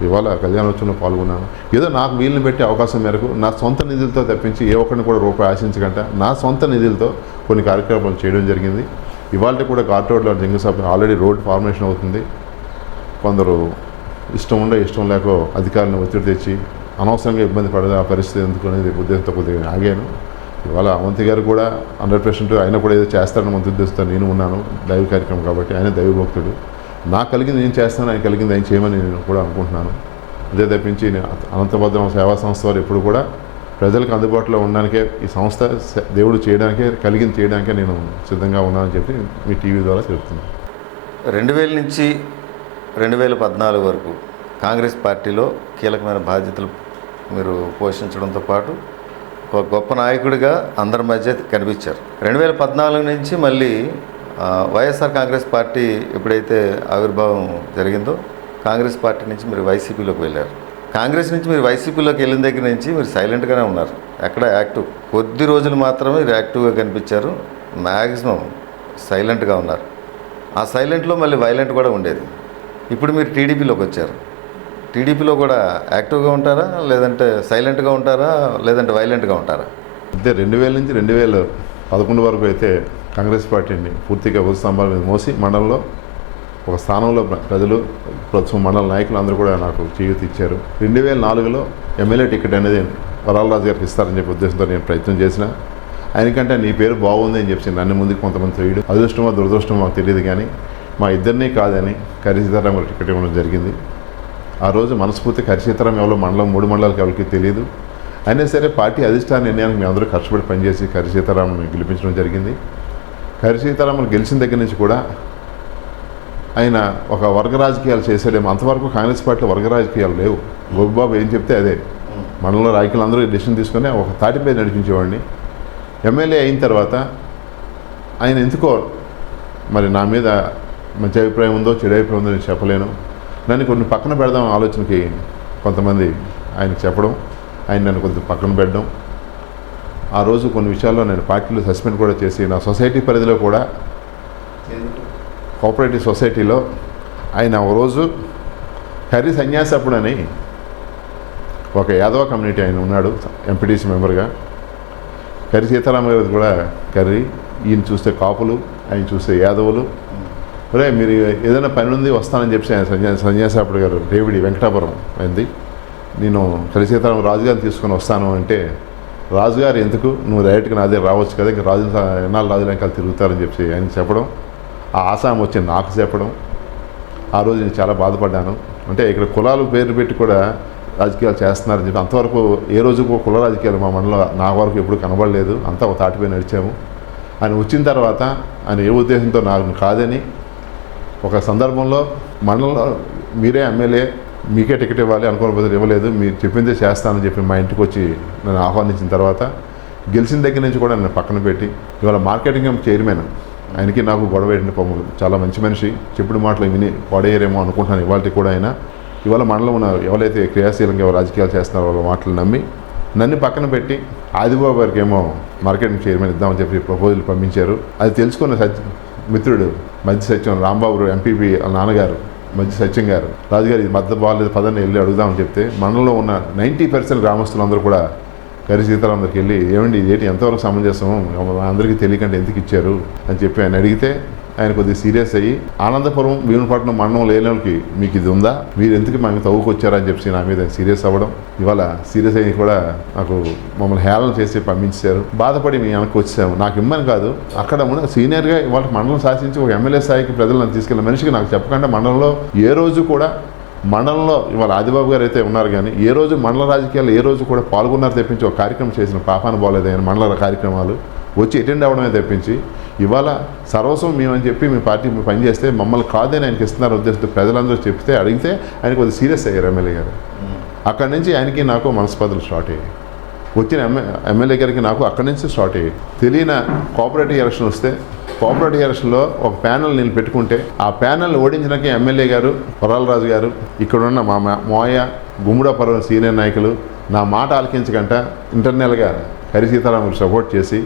ఇవాళ కళ్యాణోత్సవంలో పాల్గొన్నాను. ఏదో నాకు వీళ్ళని పెట్టే అవకాశం మేరకు నా సొంత నిధులతో తప్పించి ఏ ఒక్కరిని కూడా రూపాయి ఆశించకుండా నా సొంత నిధులతో కొన్ని కార్యక్రమాలు చేయడం జరిగింది. ఇవాళ కూడా ఘాట్ రోడ్లో జంగుసాప ఆల్రెడీ రోడ్ ఫార్మేషన్ అవుతుంది. కొందరు ఇష్టం లేకో అధికారులను ఒత్తిడి తెచ్చి అనవసరంగా ఇబ్బంది పడదు ఆ పరిస్థితి ఎందుకు అనేది ఉద్దేశంతో కొద్దిగా ఆగాను. ఇవాళ అవంతి గారు కూడా 100% ఆయన కూడా ఏదో చేస్తారని మంచి ఉద్దేశంతో నేను ఉన్నాను. దైవ కార్యక్రమం కాబట్టి ఆయన దైవభక్తుడు. నాకు కలిగింది నేను చేస్తాను, ఆయన కలిగింది ఆయన చేయమని నేను కూడా అనుకుంటున్నాను. అదే తప్పించి అనంతభద్రం సేవా సంస్థ వారు ఎప్పుడు కూడా ప్రజలకు అందుబాటులో ఉండడానికే ఈ సంస్థ దేవుడు చేయడానికే కలిగింది చేయడానికే నేను సిద్ధంగా ఉన్నానని చెప్పి మీ టీవీ ద్వారా చెప్తున్నాను. 2000 నుంచి 2014 వరకు కాంగ్రెస్ పార్టీలో కీలకమైన బాధ్యతలు మీరు పోషించడంతో పాటు ఒక గొప్ప నాయకుడిగా అందరి మధ్య కనిపించారు. 2014 నుంచి మళ్ళీ వైఎస్ఆర్ కాంగ్రెస్ పార్టీ ఎప్పుడైతే ఆవిర్భావం జరిగిందో కాంగ్రెస్ పార్టీ నుంచి మీరు వైసీపీలోకి వెళ్ళారు. కాంగ్రెస్ నుంచి మీరు వైసీపీలోకి వెళ్ళిన దగ్గర నుంచి మీరు సైలెంట్గానే ఉన్నారు, ఎక్కడ యాక్టివ్ కొద్ది రోజులు మాత్రమే మీరు యాక్టివ్గా కనిపించారు, మ్యాక్సిమం సైలెంట్గా ఉన్నారు. ఆ సైలెంట్లో మళ్ళీ వైలెంట్ కూడా ఉండేది. ఇప్పుడు మీరు టీడీపీలోకి వచ్చారు, టీడీపీలో కూడా యాక్టివ్గా ఉంటారా, లేదంటే సైలెంట్గా ఉంటారా, లేదంటే వైలెంట్గా ఉంటారా? అంటే 2000 నుంచి 2011 వరకు అయితే కాంగ్రెస్ పార్టీని పూర్తిగా భుజస్తంభాల మీద మోసి మండలంలో ఒక స్థానంలో ప్రజలు ప్రస్తుతం మండల నాయకులు అందరూ కూడా నాకు చేయూతి ఇచ్చారు. 2004లో ఎమ్మెల్యే టికెట్ అనేది వరాలరాజు గారికి ఇస్తారని చెప్పి ఉద్దేశంతో నేను ప్రయత్నం చేసిన. ఆయనకంటే నీ పేరు బాగుంది అని చెప్పి నన్ను ముందుకు కొంతమంది తెలియదు, అదృష్టమో దురదృష్టమో మాకు తెలియదు, కానీ మా ఇద్దరినీ కాదని కరి సీతారాం గారు టికెట్ ఇవ్వడం జరిగింది. ఆ రోజు మనస్ఫూర్తి కరి సీతారాం ఎవరో మండలం 3 మండలాలకు ఎవరికి తెలియదు. అయినా సరే పార్టీ అధిష్టాన నిర్ణయానికి మేము అందరూ కష్టపడి పనిచేసి కరి సీతారాంని గెలిపించడం జరిగింది. కరి సీతారామన్ గెలిచిన దగ్గర నుంచి కూడా ఆయన ఒక వర్గ రాజకీయాలు చేసాడేమో, అంతవరకు కాంగ్రెస్ పార్టీలో వర్గ రాజకీయాలు లేవు. గోపిబాబు ఏం చెప్తే అదే, మనలో రాజకీయాలు అందరూ డెసిషన్ తీసుకొని ఒక తాటిపై నడిపించేవాడిని. ఎమ్మెల్యే అయిన తర్వాత ఆయన ఎందుకో మరి నా మీద మంచి అభిప్రాయం ఉందో చెడు అభిప్రాయం ఉందో నేను చెప్పలేను. నన్ను కొన్ని పక్కన పెడదాం ఆలోచనకి కొంతమంది ఆయనకు చెప్పడం, ఆయన నన్ను కొంచెం పక్కన పెట్టడం, ఆ రోజు కొన్ని విషయాల్లో నేను పార్టీలో సస్పెండ్ కూడా చేసి నా సొసైటీ పరిధిలో కూడా కోఆపరేటివ్ సొసైటీలో ఆయన ఒక రోజు కర్రీ సన్యాసప్పుడని ఒక యాదవ కమ్యూనిటీ ఆయన ఉన్నాడు ఎంపీటీసీ మెంబర్గా. కర్రీ సీతారామ గారి కూడా కర్రీ, ఈయన చూస్తే కాపులు, ఆయన చూస్తే యాదవులు. ఒరే మీరు ఏదైనా పని ఉంది వస్తానని చెప్పి ఆయన సన్యాసాపుడు గారు డేవిడి వెంకటాపురం అయింది. నేను కర్రీ సీతారామ రాజుగారిని తీసుకొని వస్తాను అంటే, రాజుగారు ఎందుకు, నువ్వు డైరెక్ట్గా నా దగ్గర రావచ్చు కదా, ఇంకా రాజు ఎన్నాళ్ళు రాజులు ఇంకా తిరుగుతారని చెప్పి ఆయన చెప్పడం, ఆ ఆసాం వచ్చి నాకు చెప్పడం, ఆ రోజు నేను చాలా బాధపడ్డాను. అంటే ఇక్కడ కులాలు పేరు పెట్టి కూడా రాజకీయాలు చేస్తున్నారని చెప్పి, అంతవరకు ఏ రోజు కుల రాజకీయాలు మా మనలో నా వరకు ఎప్పుడు కనబడలేదు, అంతా ఒక తాటిపై నడిచాము. ఆయన వచ్చిన తర్వాత ఆయన ఏ ఉద్దేశంతో నాకు కాదని ఒక సందర్భంలో మండలంలో మీరే ఎమ్మెల్యే మీకే టికెట్ ఇవ్వాలి అనుకోని బదులు ఇవ్వలేదు, మీరు చెప్పిందే చేస్తానని చెప్పి మా ఇంటికి వచ్చి నన్ను ఆహ్వానించిన తర్వాత గెలిచిన దగ్గర నుంచి కూడా నన్ను పక్కన పెట్టి ఇవాళ మార్కెటింగ్ చైర్మన్ ఆయనకి నాకు గొడవ ఏంటి పొమ్మలు, చాలా మంచి మనిషి, చెప్పుడు మాటలు విని వాడేయరేమో అనుకుంటున్నాను. ఇవాళ కూడా ఆయన ఇవాళ మండలం ఉన్న ఎవరైతే క్రియాశీలంగా రాజకీయాలు చేస్తున్నారో వాళ్ళ మాటలు నమ్మి నన్ను పక్కన పెట్టి ఆదిబాబు గారికి ఏమో మార్కెటింగ్ చైర్మన్ ఇద్దామని చెప్పి ప్రపోజల్ పంపించారు. అది తెలుసుకున్న మిత్రుడు మధ్య సత్యం రాంబాబు ఎంపీపీ వాళ్ళ నాన్నగారు మధ్య సత్యం గారు, రాజుగారు ఇది మద్దతు బాగాలేదు పదని వెళ్ళి అడుగుదామని చెప్తే మండలంలో ఉన్న 90% గ్రామస్తులందరూ కూడా కరి సీతారామకి వెళ్ళి ఏమండి ఏంటి ఎంతవరకు సమంజసం అందరికీ తెలియకంటే ఎందుకు ఇచ్చారు అని చెప్పి ఆయన అడిగితే ఆయన కొద్దిగా సీరియస్ అయ్యి ఆనందపురం భీమునిపట్నం మండలం లేని వాళ్ళకి మీకు ఇది ఉందా, మీరు ఎందుకు మాకు తవ్వుకొచ్చారని చెప్పి నా మీద సీరియస్ అవ్వడం, ఇవాళ సీరియస్ అయ్యి కూడా నాకు మమ్మల్ని హేళన చేసి పంపించారు. బాధపడి మేము వెనక్కి వచ్చాము. నాకు ఇమ్మని కాదు, అక్కడ ఉన్న సీనియర్గా ఇవాళ మండలం శాసించి ఒక ఎమ్మెల్యే స్థాయికి ప్రజలను తీసుకెళ్ళిన మనిషికి నాకు చెప్పకుండా మండలంలో ఏ రోజు కూడా మండలంలో ఇవాళ ఆదిబాబు గారు అయితే ఉన్నారు కానీ ఏ రోజు మండల రాజకీయాలు ఏ రోజు కూడా పాల్గొన్నారు తెప్పించి ఒక కార్యక్రమం చేసిన పాపాన బాగోలేదు. ఆయన మండల కార్యక్రమాలు వచ్చి అటెండ్ అవ్వడమే తెప్పించి ఇవాళ సర్వస్వం మేమని చెప్పి మీ పార్టీ పనిచేస్తే మమ్మల్ని కాదని ఆయనకి ఇస్తున్నారు ఉద్దేశంతో ప్రజలందరూ చెప్తే అడిగితే ఆయన కొద్దిగా సీరియస్ అయ్యారు ఎమ్మెల్యే గారు. అక్కడి నుంచి ఆయనకి నాకు మనస్పర్ధలు స్టార్ట్ అయ్యాయి. వచ్చిన ఎమ్మెల్యే గారికి నాకు అక్కడి నుంచి స్టార్ట్ అయ్యాయి. తెలియని కోఆపరేటివ్ ఎలక్షన్ వస్తే కోఆపరేటివ్ ఎలక్షన్లో ఒక ప్యానల్ నేను పెట్టుకుంటే ఆ ప్యానల్ ఓడించడానికి ఎమ్మెల్యే గారు వరాలరాజు గారు ఇక్కడున్న మా మోయ గుమ్మడాపురం సీనియర్ నాయకులు నా మాట ఆలకించకంట ఇంటర్నల్గా కరి సీతారాములు సపోర్ట్ చేసి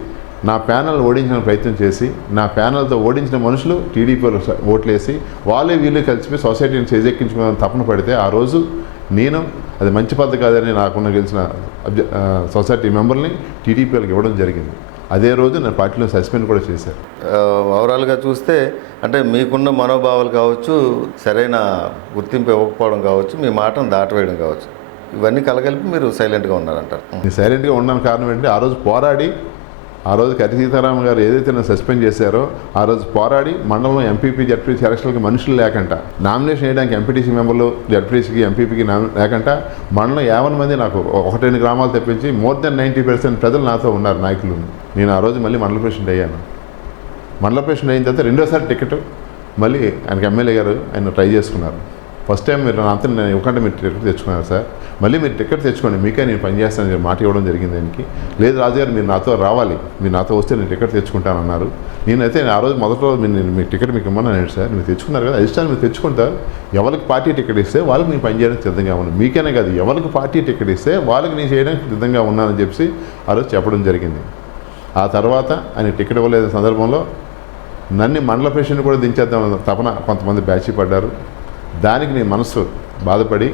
నా ప్యానల్ ఓడించిన ప్రయత్నం చేసి నా ప్యానల్తో ఓడించిన మనుషులు టీడీపీలో ఓట్లేసి వాళ్ళే వీళ్ళు కలిసిపోయి సొసైటీని చేజెక్కించుకోవాలని తపన పడితే ఆ రోజు నేను అది మంచి పద్ధతి కాదని నాకున్న గెలిచిన సొసైటీ మెంబర్ని టీడీపీలకు ఇవ్వడం జరిగింది. అదే రోజు నా పార్టీలో సస్పెండ్ కూడా చేశారు. ఓవరాల్గా చూస్తే అంటే మీకున్న మనోభావాలు కావచ్చు, సరైన గుర్తింపు ఇవ్వకపోవడం కావచ్చు, మీ మాటను దాటవేయడం కావచ్చు, ఇవన్నీ కలగలిపి మీరు సైలెంట్గా ఉన్నారంటారు. నేను సైలెంట్గా ఉన్నాను కారణం ఏంటంటే ఆ రోజు పోరాడి ఆ రోజు కరి సీతారామ గారు ఏదైతే నన్ను సస్పెండ్ చేశారో ఆ రోజు పోరాడి మండలంలో ఎంపీపీ జడ్పీసీ ఎలక్షన్లకి మనుషులు లేకంట నామినేషన్ వేయడానికి ఎంపీటీసీ మెంబర్లు జడ్పీసీకి ఎంపీపీకి లేకంట మండలం 50 మంది నాకు 1-2 గ్రామాలు తెప్పించి మోర్ దెన్ 90% ప్రజలు నాతో ఉన్నారు నాయకులు. నేను ఆ రోజు మళ్ళీ మండల ప్రెసిడెంట్ అయ్యాను. మండల ప్రెసిడెంట్ అయిన తర్వాత రెండోసారి టికెట్ మళ్ళీ ఆయనకి ఎమ్మెల్యే గారు ఆయన ట్రై చేసుకున్నారు. ఫస్ట్ టైం మీరు అంతా నేను ఇవ్వకుండా మీరు టికెట్ తెచ్చుకున్నారు సార్, మళ్ళీ మీరు టికెట్ తెచ్చుకోండి మీకే నేను పనిచేస్తానని మాట ఇవ్వడం జరిగింది ఆయనకి. లేదు రాజుగారు మీరు నాతో రావాలి, మీరు నాతో వస్తే నేను టికెట్ తెచ్చుకుంటానన్నారు. నేనైతే ఆ రోజు మొదటి రోజు మీ టికెట్ మీకు ఇమ్మన్నాను సార్, మీరు తెచ్చుకున్నారు కదా ఇష్టాన్ని మీరు తెచ్చుకుంటారు, ఎవరికి పార్టీ టికెట్ ఇస్తే వాళ్ళకి నేను పనిచేయడానికి సిద్ధంగా ఉన్నాను, మీకైనా కాదు ఎవరికి పార్టీ టికెట్ ఇస్తే వాళ్ళకి నేను చేయడానికి సిద్ధంగా ఉన్నానని చెప్పి ఆ రోజు చెప్పడం జరిగింది. ఆ తర్వాత ఆయన టికెట్ ఇవ్వలేని సందర్భంలో నన్ను మండల ప్రెసిడెంట్ కూడా దించేద్దాం తపన కొంతమంది బ్యాచ్ పడ్డారు. దానికి నేను మనసు బాధపడి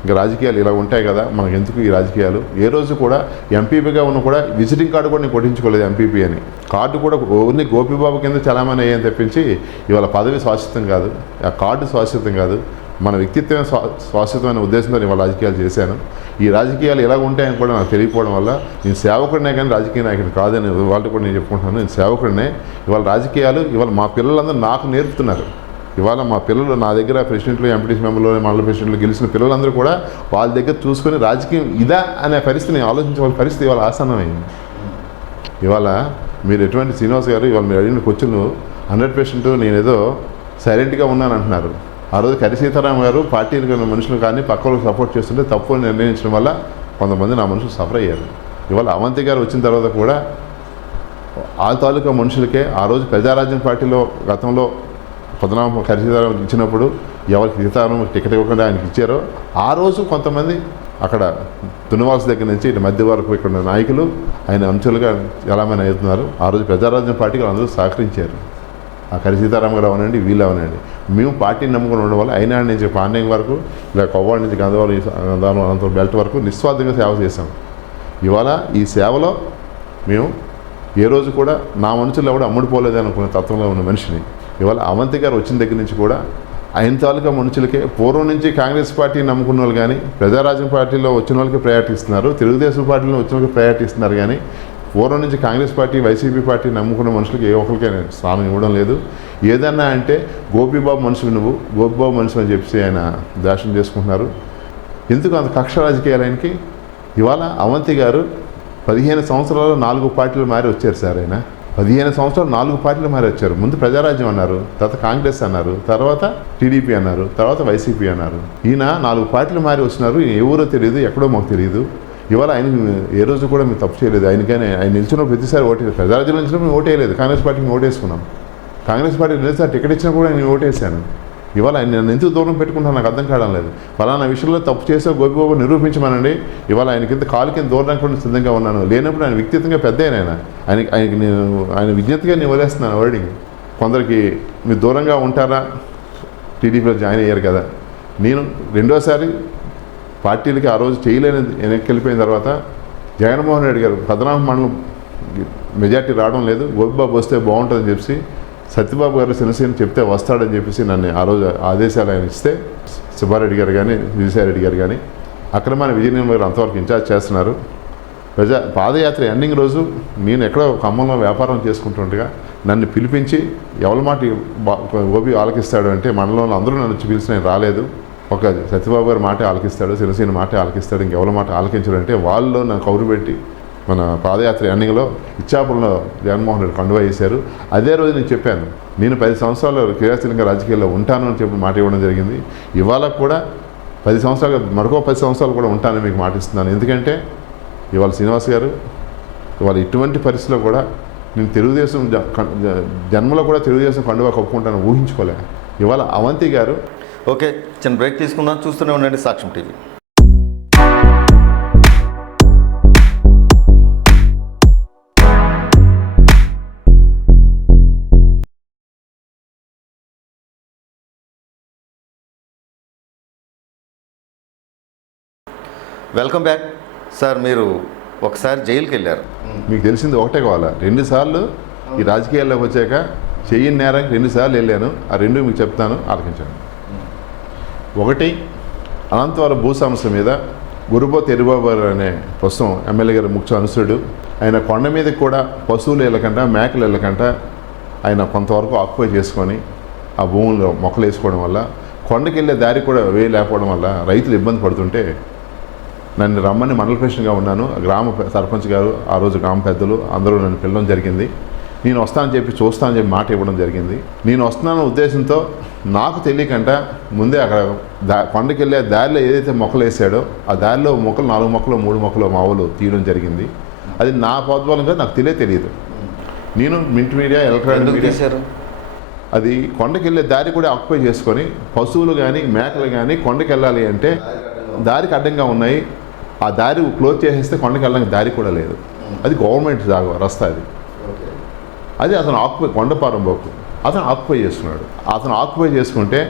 ఇంకా రాజకీయాలు ఇలా ఉంటాయి కదా మనకు ఎందుకు ఈ రాజకీయాలు, ఏ రోజు కూడా ఎంపీపీగా ఉన్న కూడా విజిటింగ్ కార్డు కూడా నేను కొట్టించుకోలేదు ఎంపీపీ అని. కార్డు కూడా ఓన్లీ గోపిబాబు కింద చాలామంది అయ్యాయని తెప్పించి ఇవాళ పదవి శాశ్వతం కాదు, ఆ కార్డు శాశ్వతం కాదు, మన వ్యక్తిత్వమే శాశ్వతమైన ఉద్దేశంతో ఇవాళ రాజకీయాలు చేశాను. ఈ రాజకీయాలు ఎలా ఉంటాయని కూడా నాకు తెలియకపోవడం వల్ల నేను సేవకుడినే కానీ రాజకీయ నాయకుడు కాదని వాళ్ళు కూడా నేను చెప్పుకుంటున్నాను. నేను సేవకుడినే. ఇవాళ రాజకీయాలు ఇవాళ మా పిల్లలందరూ నాకు నేర్పుతున్నారు. ఇవాళ మా పిల్లలు నా దగ్గర ప్రెసిడెంట్లు ఎంపీటీసీ మెంబర్లు మండల ప్రెసిడెంట్లు గెలిచిన పిల్లలందరూ కూడా వాళ్ళ దగ్గర చూసుకొని రాజకీయం ఇదా అనే పరిస్థితిని ఆలోచించే పరిస్థితి ఇవాళ ఆసన్నమైంది. ఇవాళ మీరు ఎటువంటి శ్రీనివాస్ గారు ఇవాళ మీరు అడిగిన క్వశ్చన్లు 100% నేనేదో సైలెంట్గా ఉన్నాను అంటున్నారు. ఆ రోజు కరి సీతారామ గారు పార్టీలు మనుషులు కానీ పక్క వాళ్ళకి సపోర్ట్ చేస్తుంటే తప్పు నిర్ణయించడం వల్ల కొంతమంది నా మనుషులు సఫర్ అయ్యారు. ఇవాళ అవంతి గారు వచ్చిన తర్వాత కూడా ఆ తాలూకా మనుషులకే ఆ రోజు ప్రజారాజ్యం పార్టీలో గతంలో పద్మనాభ కరి సీతారాం ఇచ్చినప్పుడు ఎవరికి సీతారాం టికెట్ ఇవ్వకుండా ఆయనకి ఇచ్చారో ఆ రోజు కొంతమంది అక్కడ దున్నవాల్సి దగ్గర నుంచి ఇటు మధ్య వరకు ఇక్కడ నాయకులు ఆయన అంచులుగా చాలామంది అవుతున్నారు. ఆ రోజు ప్రజారాజ్యం పార్టీకి అందరూ సహకరించారు. ఆ కరి సీతారాం గారు అవనండి వీళ్ళు అవనండి మేము పార్టీని నమ్ముకుని ఉండడం వల్ల అయినా నుంచి పాండ్యం వరకు ఇలా కొవ్వాడి నుంచి గంధవరం అనంతరం బెల్ట్ వరకు నిస్వార్థంగా సేవ చేశాం. ఇవాళ ఈ సేవలో మేము ఏ రోజు కూడా నా మనుషులు ఎవడు అమ్ముడుపోలేదు అనుకునే తత్వంలో ఉన్న మనిషిని. ఇవాళ అవంతి గారు వచ్చిన దగ్గర నుంచి కూడా ఆయన తాలూకా మనుషులకే పూర్వం నుంచి కాంగ్రెస్ పార్టీ నమ్ముకున్న వాళ్ళు కానీ ప్రజారాజ్యం పార్టీలో వచ్చిన వాళ్ళకి ప్రయారిటీ ఇస్తున్నారు, తెలుగుదేశం పార్టీలో వచ్చిన వాళ్ళకి ప్రయారిటీ ఇస్తున్నారు. కానీ పూర్వం నుంచి కాంగ్రెస్ పార్టీ వైసీపీ పార్టీ నమ్ముకున్న మనుషులకి ఏ ఒక్కరికే స్థానం ఇవ్వడం లేదు. ఏదన్నా అంటే గోపిబాబు మనుషులు నువ్వు గోపిబాబు మనుషులు అని చెప్పి ఆయన దాషం చేసుకుంటున్నారు. ఎందుకు అంత కక్ష రాజకీయాలు ఆయనకి? ఇవాళ అవంతి గారు 15 సంవత్సరాలు 4 పార్టీలు మారి వచ్చారు సార్. ఆయన 15 సంవత్సరాలు 4 పార్టీలు మారి వచ్చారు. ముందు ప్రజారాజ్యం అన్నారు, తర్వాత కాంగ్రెస్ అన్నారు, తర్వాత టీడీపీ అన్నారు, తర్వాత వైసీపీ అన్నారు. ఈయన 4 పార్టీలు మారి వచ్చినారు. ఈయన ఎవరో తెలియదు, ఎక్కడో మాకు తెలియదు. ఇవాళ ఆయన ఏ రోజు కూడా మేము తప్పు చేయలేదు. ఆయనకైనా ఆయన నిలిచిన ప్రతిసారి ఓటు ప్రజారాజ్యంలో నిలిచినప్పుడు మేము ఓటేయలేదు, కాంగ్రెస్ పార్టీకి ఓటేసుకున్నాం. కాంగ్రెస్ పార్టీ నిలిచిన టికెట్ ఇచ్చినా కూడా నేను ఓటేసాను. ఇవాళ ఆయన నన్ను ఎందుకు దూరం పెట్టుకుంటాను నాకు అర్థం కావడం లేదు. ఫలానా విషయంలో తప్పు చేసే గోపిబాబు నిరూపించమనండి. ఇవాళ ఆయన కింద కాలు కింద దూరం కూడా సిద్ధంగా ఉన్నాను. లేనప్పుడు ఆయన వ్యక్తిగతంగా పెద్ద ఆయనకి నేను ఆయన విజ్ఞతగా నేను వదిలేస్తున్నాను వర్డింగ్. కొందరికి మీరు దూరంగా ఉంటారా, టీడీపీలో జాయిన్ అయ్యారు కదా. నేను రెండోసారి పార్టీలకి ఆ రోజు చేయలేని వెనక్కి వెళ్ళిపోయిన తర్వాత జగన్మోహన్ రెడ్డి గారు పద్మనాభ మండలం మెజార్టీ రావడం లేదు, గోపిబాబు వస్తే బాగుంటుందని చెప్పి సత్యబాబు గారు శివసేన చెప్తే వస్తాడని చెప్పేసి నన్ను ఆ రోజు ఆదేశాలు ఆయన ఇస్తే సుబ్బారెడ్డి గారు కానీ విజయసాయిరెడ్డి గారు కానీ అక్రమాన్ని విజయనిర్మల్ గారు అంతవరకు ఇన్ఛార్జ్ చేస్తున్నారు. పాదయాత్ర ఎండింగ్ రోజు నేను ఎక్కడో ఖమ్మంలో వ్యాపారం చేసుకుంటుండగా నన్ను పిలిపించి ఎవరి మాట గోపి ఆలకిస్తాడు అంటే మండలంలో అందరూ నన్ను పిలిచి నేను రాలేదు, ఒక సత్యబాబు గారి మాట ఆలకిస్తాడు, శివసేన మాట ఆలకిస్తాడు, ఇంకెవరి మాట ఆలకించడు అంటే వాళ్ళు నన్ను కౌరు పెట్టి మన పాదయాత్ర ఎండింగ్లో ఇచ్చాపురంలో జగన్మోహన్ రెడ్డి కండువా వేశారు. అదే రోజు నేను చెప్పాను నేను 10 సంవత్సరాలు క్రియాశీలంగా రాజకీయాల్లో ఉంటాను అని చెప్పి మాట ఇవ్వడం జరిగింది. ఇవాళ కూడా 10 సంవత్సరాలు మరొక 10 సంవత్సరాలు కూడా ఉంటానని మీకు మాట ఇస్తున్నాను. ఎందుకంటే ఇవాళ శ్రీనివాస్ గారు ఇవాళ ఇటువంటి పరిస్థితిలో కూడా నేను తెలుగుదేశం జన్మలో కూడా తెలుగుదేశం కండువా కప్పుకుంటాను ఊహించుకోలే. ఇవాళ అవంతి గారు. ఓకే, చిన్న బ్రేక్ తీసుకుందాం. చూస్తూనే ఉండండి సాక్ష్యం టీవీ. Welcome back sir. మీరు ఒకసారి జైలుకి వెళ్ళారు. మీకు తెలిసింది ఒకటే కావాలా, 2 సార్లు ఈ రాజకీయాల్లోకి వచ్చాక చెయ్యని నేరానికి 2 సార్లు వెళ్ళాను. ఆ 2 మీకు చెప్తాను, ఆలకించండి. ఒకటి, అనంతవరం భూ సమస్య మీద గురుపోతు ఎరిబాబు గారు అనే ప్రస్తుతం ఎమ్మెల్యే గారు ముఖ్య అనుసరుడు, ఆయన కొండ మీదకి కూడా పశువులు వెళ్ళకంట మేకలు వెళ్ళకంట ఆయన కొంతవరకు ఆక్యుపై చేసుకొని ఆ భూముల్లో మొక్కలు వేసుకోవడం వల్ల కొండకి వెళ్ళే దారి కూడా లేకపోవడం వల్ల రైతులు ఇబ్బంది పడుతుంటే నన్ను రమ్మని మండల ప్రెసిడెంట్గా ఉన్నాను. గ్రామ సర్పంచ్ గారు ఆ రోజు గ్రామ పెద్దలు అందరూ నన్ను పిలవడం జరిగింది. నేను వస్తానని చెప్పి చూస్తానని చెప్పి మాట ఇవ్వడం జరిగింది. నేను వస్తున్నాన ఉద్దేశంతో నాకు తెలియకంట ముందే అక్కడ కొండకి వెళ్ళే దారిలో ఏదైతే మొక్కలు వేసాడో ఆ దారిలో మొక్కలు 4 మొక్కలు 3 మొక్కలు మా ఊళ్ళు తీయడం జరిగింది. అది నా ప్రోద్బలంగా నాకు తెలియదు. నేను మింట్ మీడియా ఎలక్ట్రానిక్ మీడియా అది కొండకి వెళ్ళే దారి కూడా ఆక్యుపై చేసుకొని పశువులు కానీ మేకలు కానీ కొండకి వెళ్ళాలి అంటే దారికి అడ్డంగా ఉన్నాయి. ఆ దారి క్లోజ్ చేసేస్తే కొండకి వెళ్ళడానికి దారి కూడా లేదు. అది గవర్నమెంట్ రస్తా అది అతను ఆక్యుపై కొండపారం పోకు అతను ఆక్యుపై చేస్తున్నాడు. అతను ఆక్యుపై చేసుకుంటే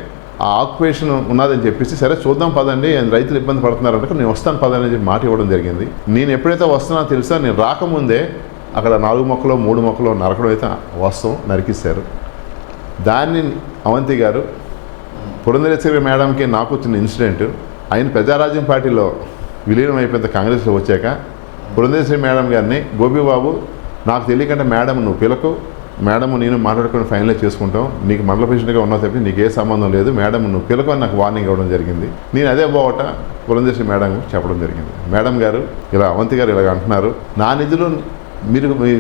ఆ ఆక్యుపేషన్ ఉన్నదని చెప్పేసి సరే చూద్దాం పదండి, రైతులు ఇబ్బంది పడుతున్నారంటే నేను వస్తాను పదని అని చెప్పి మాట ఇవ్వడం జరిగింది. నేను ఎప్పుడైతే వస్తున్నానో తెలుసా, నేను రాకముందే అక్కడ 4 మొక్కలు 3 మొక్కలు నరకడం అయితే వాస్తవం, నరికిస్తారు. దాన్ని అవంతి గారు పురంధరేశ్వరి మేడంకి నాకు వచ్చిన ఇన్సిడెంట్, ఆయన ప్రజారాజ్యం పార్టీలో విలీనం అయిపోయిన కాంగ్రెస్లో వచ్చాక పురంధరేశ్వరి మేడం గారిని గోపిబాబు నాకు తెలియకుండా మేడం నువ్వు పిలకు, మేడం నేను మాట్లాడుకుని ఫైనలైజ్ చేసుకుంటాం, నీకు మండల ప్రెసిడెంట్గా ఉన్నావు తప్పి నీకు ఏ సంబంధం లేదు, మేడం నువ్వు పిలకు అని నాకు వార్నింగ్ ఇవ్వడం జరిగింది. నేను అదే బావట పురంధరేశ్వరి మేడం చెప్పడం జరిగింది. మేడం గారు ఇలా అవంతి గారు ఇలాగ అంటున్నారు, నా నిధులు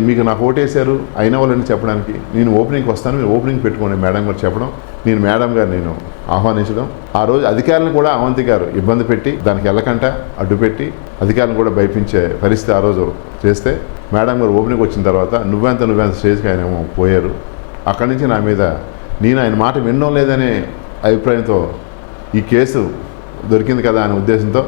మీకు నాకు ఓటేశారు అయిన వాళ్ళని చెప్పడానికి నేను ఓపెనింగ్కి వస్తాను, మీరు ఓపెనింగ్ పెట్టుకోండి మేడం గారు చెప్పడం. నేను మేడం గారు నేను ఆహ్వానించడం, ఆ రోజు అధికారులను కూడా అవంతి గారు ఇబ్బంది పెట్టి దానికి వెళ్ళకంట అడ్డుపెట్టి అధికారులను కూడా భయపించే పరిస్థితి ఆ రోజు చేస్తే మేడం గారు ఓపెనింగ్ వచ్చిన తర్వాత నువ్వెంత స్టేజ్కి ఆయన ఏమో పోయారు. అక్కడి నుంచి నా మీద నేను ఆయన మాట వినడం లేదనే అభిప్రాయంతో ఈ కేసు దొరికింది కదా అనే ఉద్దేశంతో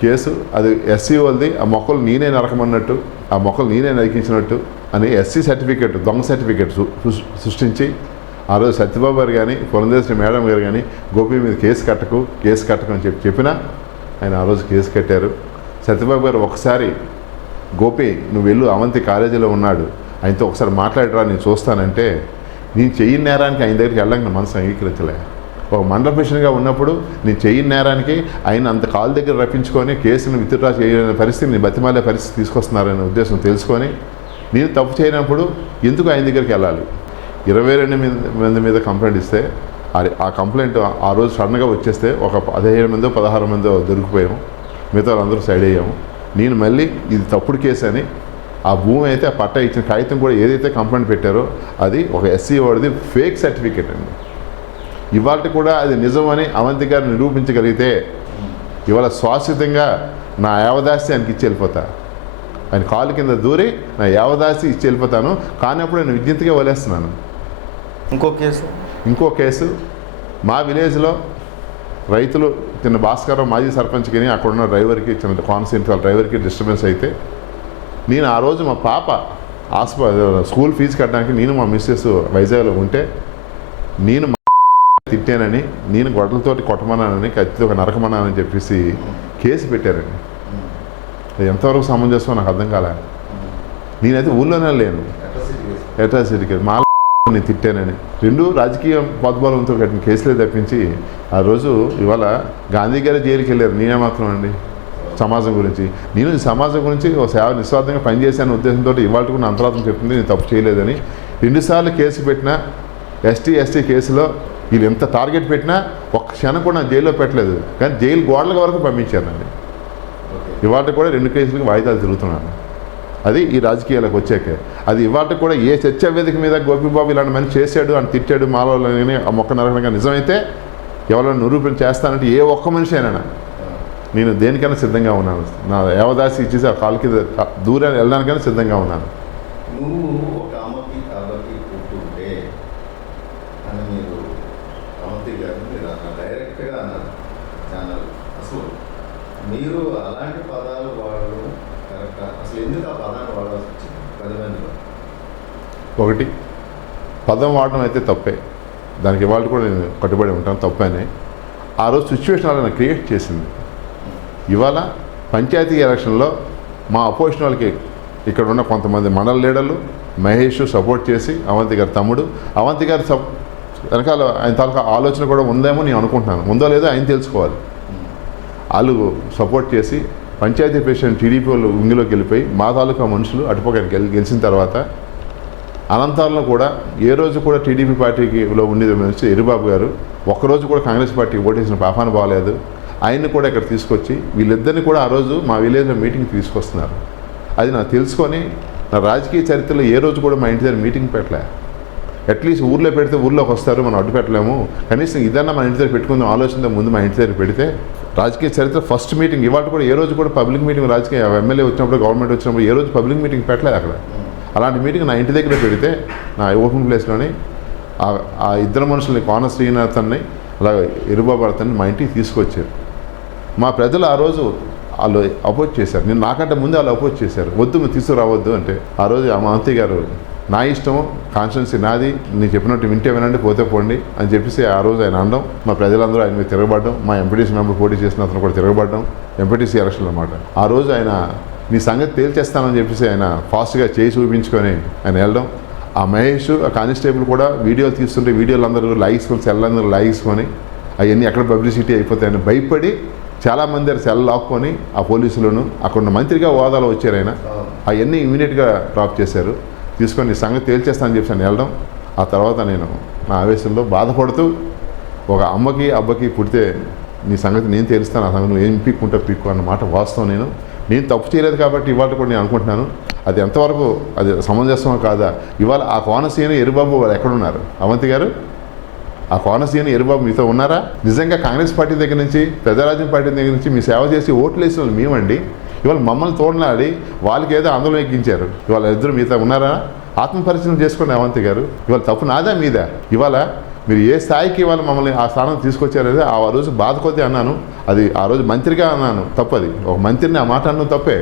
కేసు అది ఎస్సీ వాళ్ళది, ఆ మొక్కలు నేనే నరకమన్నట్టు ఆ మొక్కలు నేనే నరికించినట్టు అని ఎస్సీ సర్టిఫికేట్ దొంగ సర్టిఫికేట్ సృష్టించి ఆ రోజు సత్యబాబు గారు కానీ పురంధరేశ్వరి మేడం గారు కానీ గోపి మీద కేసు కట్టకు అని చెప్పినా ఆయన ఆ రోజు కేసు కట్టారు. సత్యబాబు గారు ఒకసారి గోపి నువ్వు వెళ్ళు అవంతి కాలేజీలో ఉన్నాడు ఆయనతో ఒకసారి మాట్లాడరా నేను చూస్తానంటే నేను చెయ్యి నేరానికి ఆయన దగ్గరికి వెళ్ళడానికి మనసు అంగీకరించలే. ఒక మండల ప్రెసిడెంట్గా ఉన్నప్పుడు నేను చెయ్యని నేరానికి ఆయన అంత కాలు దగ్గర రప్పించుకొని కేసును విత్డ్రా చేయలేని పరిస్థితి, నేను బతిమాలే పరిస్థితి తీసుకొస్తున్నారనే ఉద్దేశం తెలుసుకొని నేను తప్పు చేయనప్పుడు ఎందుకు ఆయన దగ్గరికి వెళ్ళాలి. 22 మంది మీద కంప్లైంట్ ఇస్తే ఆ కంప్లైంట్ ఆ రోజు సడన్గా వచ్చేస్తే ఒక 15 మందో 16 మందో దొరికిపోయాము, మిగతా వాళ్ళందరూ సైడ్ అయ్యాము. నేను మళ్ళీ ఇది తప్పుడు కేసు అని ఆ భూమి అయితే ఆ పట్టా ఇచ్చిన కాగితం కూడా ఏదైతే కంప్లైంట్ పెట్టారో అది ఒక ఎస్సీ వాడిది ఫేక్ సర్టిఫికేట్ అండి. ఇవాళ కూడా అది నిజమని అవంతి గారు నిరూపించగలిగితే ఇవాళ శాశ్వతంగా నా యావదాస్తి ఆయనకి ఇచ్చి వెళ్ళిపోతా, ఆయన కాలు కింద దూరి నా యావదాస్తి ఇచ్చి వెళ్ళిపోతాను. కానప్పుడు నేను విజ్ఞతగా వదిలేస్తున్నాను. ఇంకో కేసు మా విలేజ్లో రైతులు చిన్న భాస్కర్ మాజీ సర్పంచ్కి అక్కడ ఉన్న డ్రైవర్కి చిన్న కాన్సెంట్ వాళ్ళ డ్రైవర్కి డిస్టర్బెన్స్ అయితే నేను ఆ రోజు మా పాప స్కూల్ ఫీజు కట్టడానికి నేను మా మిస్సెస్ వైజాగ్లో ఉంటే నేను తిట్టానని, నేను గొడ్డలతోటి కొట్టమన్నానని, కత్తితో నరకమన్నానని చెప్పేసి కేసు పెట్టారండి. అది ఎంతవరకు సమంజసం నాకు అర్థం కాలే. నేనైతే ఊళ్ళోనే లేను, అట్రాసిటీకి మా నేను తిట్టానని. రెండు రాజకీయ పద్బలంతో కట్టిన కేసులే తప్పించి ఆ రోజు ఇవాళ గాంధీ గారి జైలుకి వెళ్ళారు. నేనే మాత్రం అండి సమాజం గురించి, నేను ఈ సమాజం గురించి ఒక సేవ నిస్వార్థంగా పనిచేశాను ఉద్దేశంతో ఇవాళ కూడా అంతరాత్మ చెప్తుంది నేను తప్పు చేయలేదని. 2 సార్లు కేసు పెట్టినా ఎస్టీ కేసులో వీళ్ళు ఎంత టార్గెట్ పెట్టినా ఒక్క క్షణం కూడా నా జైల్లో పెట్టలేదు, కానీ జైలు గోడల వరకు పంపించానండి. ఇవాళ కూడా 2 కేసులకు వాయిదాలు తిరుగుతున్నాను. అది ఈ రాజకీయాలకు వచ్చాకే. అది ఇవాళ కూడా ఏ చర్చా వేదిక మీద గోపిబాబు ఇలాంటి మనిషి చేశాడు అని తిట్టాడు మాలోని ఆ మొక్క నరకనగా నిజమైతే ఎవరైనా నిరూపణ చేస్తానంటే ఏ ఒక్క మనిషి అయినా నేను దేనికైనా సిద్ధంగా ఉన్నాను. నా యావదాసి ఇచ్చేసి ఆ కాలు కింద దూరాన్ని వెళ్ళడానికైనా సిద్ధంగా ఉన్నాను. నువ్వు ఒక అమ్మకి అబ్బకి పుట్టుంటే అని మీరు అమతి గారు మీరు అన్న డైరెక్ట్గా అన్నారు ఛానల్. అసలు మీరు అలాంటి పదాలు వాడడం కరెక్టా? అసలు ఎందుకు ఆ పదాన్ని వాడాల్సి వచ్చింది 10 మందిలో? ఒకటి, పదం వాడడం అయితే తప్పే, దానికి ఇవాళ కూడా నేను కట్టుబడి ఉంటాను, తప్పని. ఆ రోజు సిచ్యువేషన్ అలా క్రియేట్ చేసింది. ఇవాళ పంచాయతీ ఎలక్షన్లో మా అపోజిషన్ వాళ్ళకి ఇక్కడ ఉన్న కొంతమంది మండల లీడర్లు మహేష్ సపోర్ట్ చేసి, అవంతి గారి తమ్ముడు, అవంతి గారి వెనకాల ఆయన తాలూకా ఆలోచన కూడా ఉందేమో నేను అనుకుంటున్నాను. ఉందో లేదో ఆయన తెలుసుకోవాలి. వాళ్ళు సపోర్ట్ చేసి పంచాయతీ ప్రెసిడెంట్ టీడీపీ వాళ్ళు ఇంగిలోకి వెళ్ళిపోయి మా తాలూకా మనుషులు అటుపక్కకి గెలిచిన తర్వాత అనంతరంలో కూడా ఏ రోజు కూడా టీడీపీ పార్టీకిలో ఉండేది మనిషి ఎర్రిబాబు గారు ఒక్కరోజు కూడా కాంగ్రెస్ పార్టీకి ఓటేసిన పాపాన బాగలేదు. ఆయన్ని కూడా ఇక్కడ తీసుకొచ్చి వీళ్ళిద్దరిని కూడా ఆ రోజు మా విలేజ్లో మీటింగ్ తీసుకొస్తున్నారు. అది నాకు తెలుసుకొని నా రాజకీయ చరిత్రలో ఏ రోజు కూడా మా ఇంటి దగ్గర మీటింగ్ పెట్టలే. అట్లీస్ట్ ఊర్లో పెడితే ఊర్లోకి వస్తారు, మనం అడ్డు పెట్టలేము, కనీసం ఇదన్నా మన ఇంటి దగ్గర పెట్టుకుందాం ఆలోచనతో ముందు మా ఇంటి దగ్గర పెడితే రాజకీయ చరిత్ర ఫస్ట్ మీటింగ్. ఇవాళ కూడా ఏ రోజు కూడా పబ్లిక్ మీటింగ్ రాజకీయ ఎమ్మెల్యే వచ్చినప్పుడు గవర్నమెంట్ వచ్చినప్పుడు ఏ రోజు పబ్లిక్ మీటింగ్ పెట్టలేదు అక్కడ. అలాంటి మీటింగ్ నా ఇంటి దగ్గర పెడితే నా ఓపెన్ ప్లేస్లోని ఆ ఇద్దరు మనుషుల్ని కోన శ్రీనాథన్ని అలాగే ఎరుబాబు అతన్ని మా ఇంటికి తీసుకొచ్చారు. మా ప్రజలు ఆ రోజు వాళ్ళు అపోజ్ చేశారు. నేను నాకంటే ముందే వాళ్ళు అపోజ్ చేశారు, వద్దు మీరు తీసుకురావద్దు అంటే. ఆ రోజు మా అత్తయ్య గారు నా ఇష్టము, కాన్స్టిట్యున్సీ నాది, నేను చెప్పినట్టు వింటే వినండి, పోతే పోండి అని చెప్పేసి ఆ రోజు ఆయన అనడం, మా ప్రజలందరూ ఆయన మీద తిరగబడ్డం, మా ఎంపీటీసీ మెంబర్ పోటీ చేసిన అతను కూడా తిరగబడ్డం, ఎంపీటీసీ ఎలక్షన్లు అన్నమాట. ఆ రోజు ఆయన నీ సంగతి తేల్చేస్తానని చెప్పేసి ఆయన ఫాస్ట్గా చేయి చూపించుకొని ఆయన వెళ్ళడం. ఆ మహేష్ ఆ కానిస్టేబుల్ కూడా వీడియోలు తీస్తుంటే వీడియోలు అందరూ లాగిసుకొని సెల్లందరూ లాగిసుకొని అవన్నీ ఎక్కడ పబ్లిసిటీ అయిపోతాయని భయపడి చాలామంది సెల్ లాక్కొని ఆ పోలీసులను అక్కడ ఉన్న మంత్రిగా హోదాలో వచ్చారు ఆయన. అవన్నీ ఇమీడియట్గా డ్రాప్ చేశారు. తీసుకొని నీ సంగతి తేల్చేస్తానని చెప్పి నేను వెళ్ళడం. ఆ తర్వాత నేను నా ఆవేశంలో బాధపడుతూ ఒక అమ్మకి అబ్బకి పుడితే నీ సంగతి నేను తేలుస్తాను, ఆ సంగతి నువ్వు ఏం పీక్కుంటా పీక్కు అన్నమాట వాస్తవం. నేను తప్పు చేయలేదు కాబట్టి ఇవాళ కూడా నేను అనుకుంటున్నాను అది ఎంతవరకు అది సమంజసమో కాదా. ఇవాళ ఆ కోనసీమ ఎరుబాబు వాళ్ళు ఎక్కడున్నారు? అవంతి గారు, ఆ కోనసీమ ఎరుబాబు మీతో ఉన్నారా? నిజంగా కాంగ్రెస్ పార్టీ దగ్గర నుంచి ప్రజారాజ్యం పార్టీ దగ్గర నుంచి మీ సేవ చేసి ఓట్లు వేసిన వాళ్ళు మేమండి. ఇవాళ మమ్మల్ని తోడనాడి వాళ్ళకి ఏదో ఆందోళన ఎక్కించారు. ఇవాళ ఇద్దరు మీతో ఉన్నారా? ఆత్మపరిశీలన చేసుకోండి అవంతి గారు. ఇవాళ తప్పు నాదా మీదా? ఇవాళ మీరు ఏ స్థాయికి ఇవాళ మమ్మల్ని ఆ స్థానం తీసుకొచ్చారనేది ఆ రోజు బాధ కొద్దీ అన్నాను. అది ఆ రోజు మంత్రిగా అన్నాను, తప్పది. ఒక మంత్రిని ఆ మాట అన్నాను తప్పే,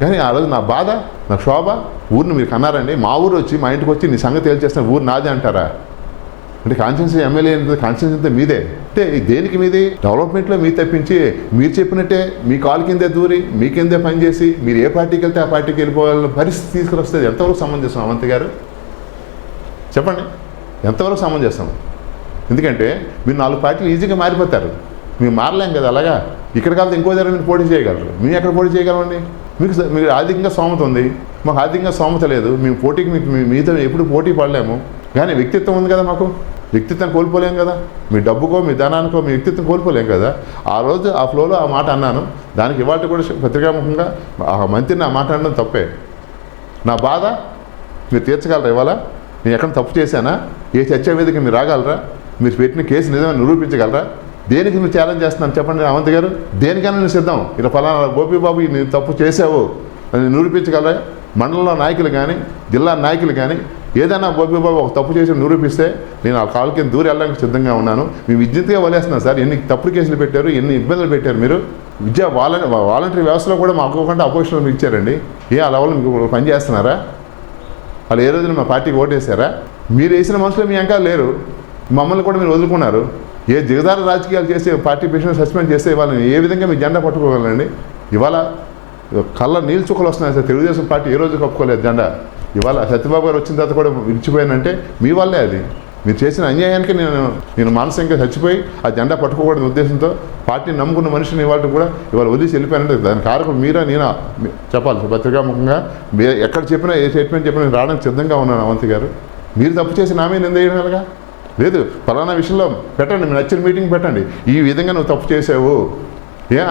కానీ ఆ రోజు నా బాధ, నా శోభ. ఊరిని మీరు కన్నారండి, మా ఊరు వచ్చి మా ఇంటికి వచ్చి నీ సంగతి తేల్చేసిన ఊరు నాదే అంటారా? అంటే కాన్స్టిట్యున్సీ ఎమ్మెల్యే కాన్స్టిట్యున్సీ అంతా మీదే అంటే దేనికి మీది? డెవలప్మెంట్లో మీరు తప్పించి మీరు చెప్పినట్టే మీ కాలు కిందే దూరి మీ కిందే పనిచేసి మీరు ఏ పార్టీకి వెళ్తే ఆ పార్టీకి వెళ్ళిపోవాలని పరిస్థితి తీసుకుని ఎంతవరకు సమంజసం అవంతి గారు? చెప్పండి, ఎంతవరకు సమంజసం? ఎందుకంటే మీరు 4 పార్టీలు ఈజీగా మారిపోతారు, మేము మారలేం కదా. అలాగా ఇక్కడ కాదు ఇంకో దగ్గర మీరు పోటీ చేయగలరు, మేము ఎక్కడ పోటీ చేయగలమండి? మీకు ఆర్థికంగా స్తోమత ఉంది, మాకు ఆర్థికంగా స్తోమత లేదు. మేము పోటీకి మీతో ఎప్పుడు పోటీ పడలేము. కానీ వ్యక్తిత్వం ఉంది కదా, మాకు వ్యక్తిత్వం కోల్పోలేం కదా. మీ డబ్బుకో మీ ధనానికో మీ వ్యక్తిత్వం కోల్పోలేం కదా. ఆ రోజు ఆ ఫ్లోలో ఆ మాట అన్నాను. దానికి ఇవాళ కూడా పత్రికాముఖంగా ఆ మంత్రిని ఆ మాట అనడం తప్పే. నా బాధ మీరు తీర్చగలరా? ఇవాళ నేను ఎక్కడ తప్పు చేశానా? ఏ చర్చా వేదిక మీరు రాగలరా? మీరు పెట్టిన కేసు నిజమే నిరూపించగలరా? దేనికి మీరు ఛాలెంజ్ చేస్తున్నాను చెప్పండి అవంతి గారు? దేనికైనా నేను సిద్ధం. ఇలా ఫలానా గోపీబాబు నేను తప్పు చేసావు అని నిరూపించగలరా? మండలంలో నాయకులు కానీ జిల్లా నాయకులు కానీ ఏదైనా బాబు ఒక తప్పు చేసి నిరూపిస్తే నేను ఆ కాలు కింద దూరి వెళ్ళడానికి సిద్ధంగా ఉన్నాను. మీ విద్యుత్గా వదిలేస్తున్నాను సార్. ఎన్ని తప్పుడు కేసులు పెట్టారు, ఎన్ని ఇబ్బందులు పెట్టారు మీరు. వాలంటరీ వ్యవస్థలో కూడా మా అక్కకుండా అపోజిషన్ ఇచ్చారండి. ఆ లెవెల్ మీకు పని చేస్తున్నారా? వాళ్ళు ఏ రోజున మా పార్టీకి ఓటేశారా? మీరు వేసిన మనుషులు మీ ఇంకా లేరు. మమ్మల్ని కూడా మీరు వదులుకున్నారు. ఏ దిగదార రాజకీయాలు చేసి పార్టీ ప్రెసిడెంట్ సస్పెండ్ చేస్తే వాళ్ళని ఏ విధంగా మీ జెండా పట్టుకోగలండి? ఇవాళ కళ్ళ నీళ్ళు చుక్కలు వస్తున్నాయి సార్. తెలుగుదేశం పార్టీ ఏ రోజు కప్పుకోలేదు జెండా. ఇవాళ సత్యబాబు గారు వచ్చిన తర్వాత కూడా విడిచిపోయానంటే మీ వల్లే. అది మీరు చేసిన అన్యాయానికి నేను మానసికంగా చచ్చిపోయి ఆ జెండా పట్టుకోకూడని ఉద్దేశంతో పార్టీని నమ్ముకున్న మనిషిని ఇవాళ వదిలేసి వెళ్ళిపోయానంటే దాని కారణం మీరా నేనా చెప్పాలి పత్రికాముఖంగా. మీరు ఎక్కడ చెప్పినా ఏ స్టేట్మెంట్ చెప్పినా నేను రావడానికి సిద్ధంగా ఉన్నాను. అవంతి గారు మీరు తప్పు చేసి నా మీద నింద వేయగలగా? లేదు, ఫలానా విషయంలో పెట్టండి, మీరు నచ్చిన మీటింగ్ పెట్టండి. ఈ విధంగా నువ్వు తప్పు చేసావు.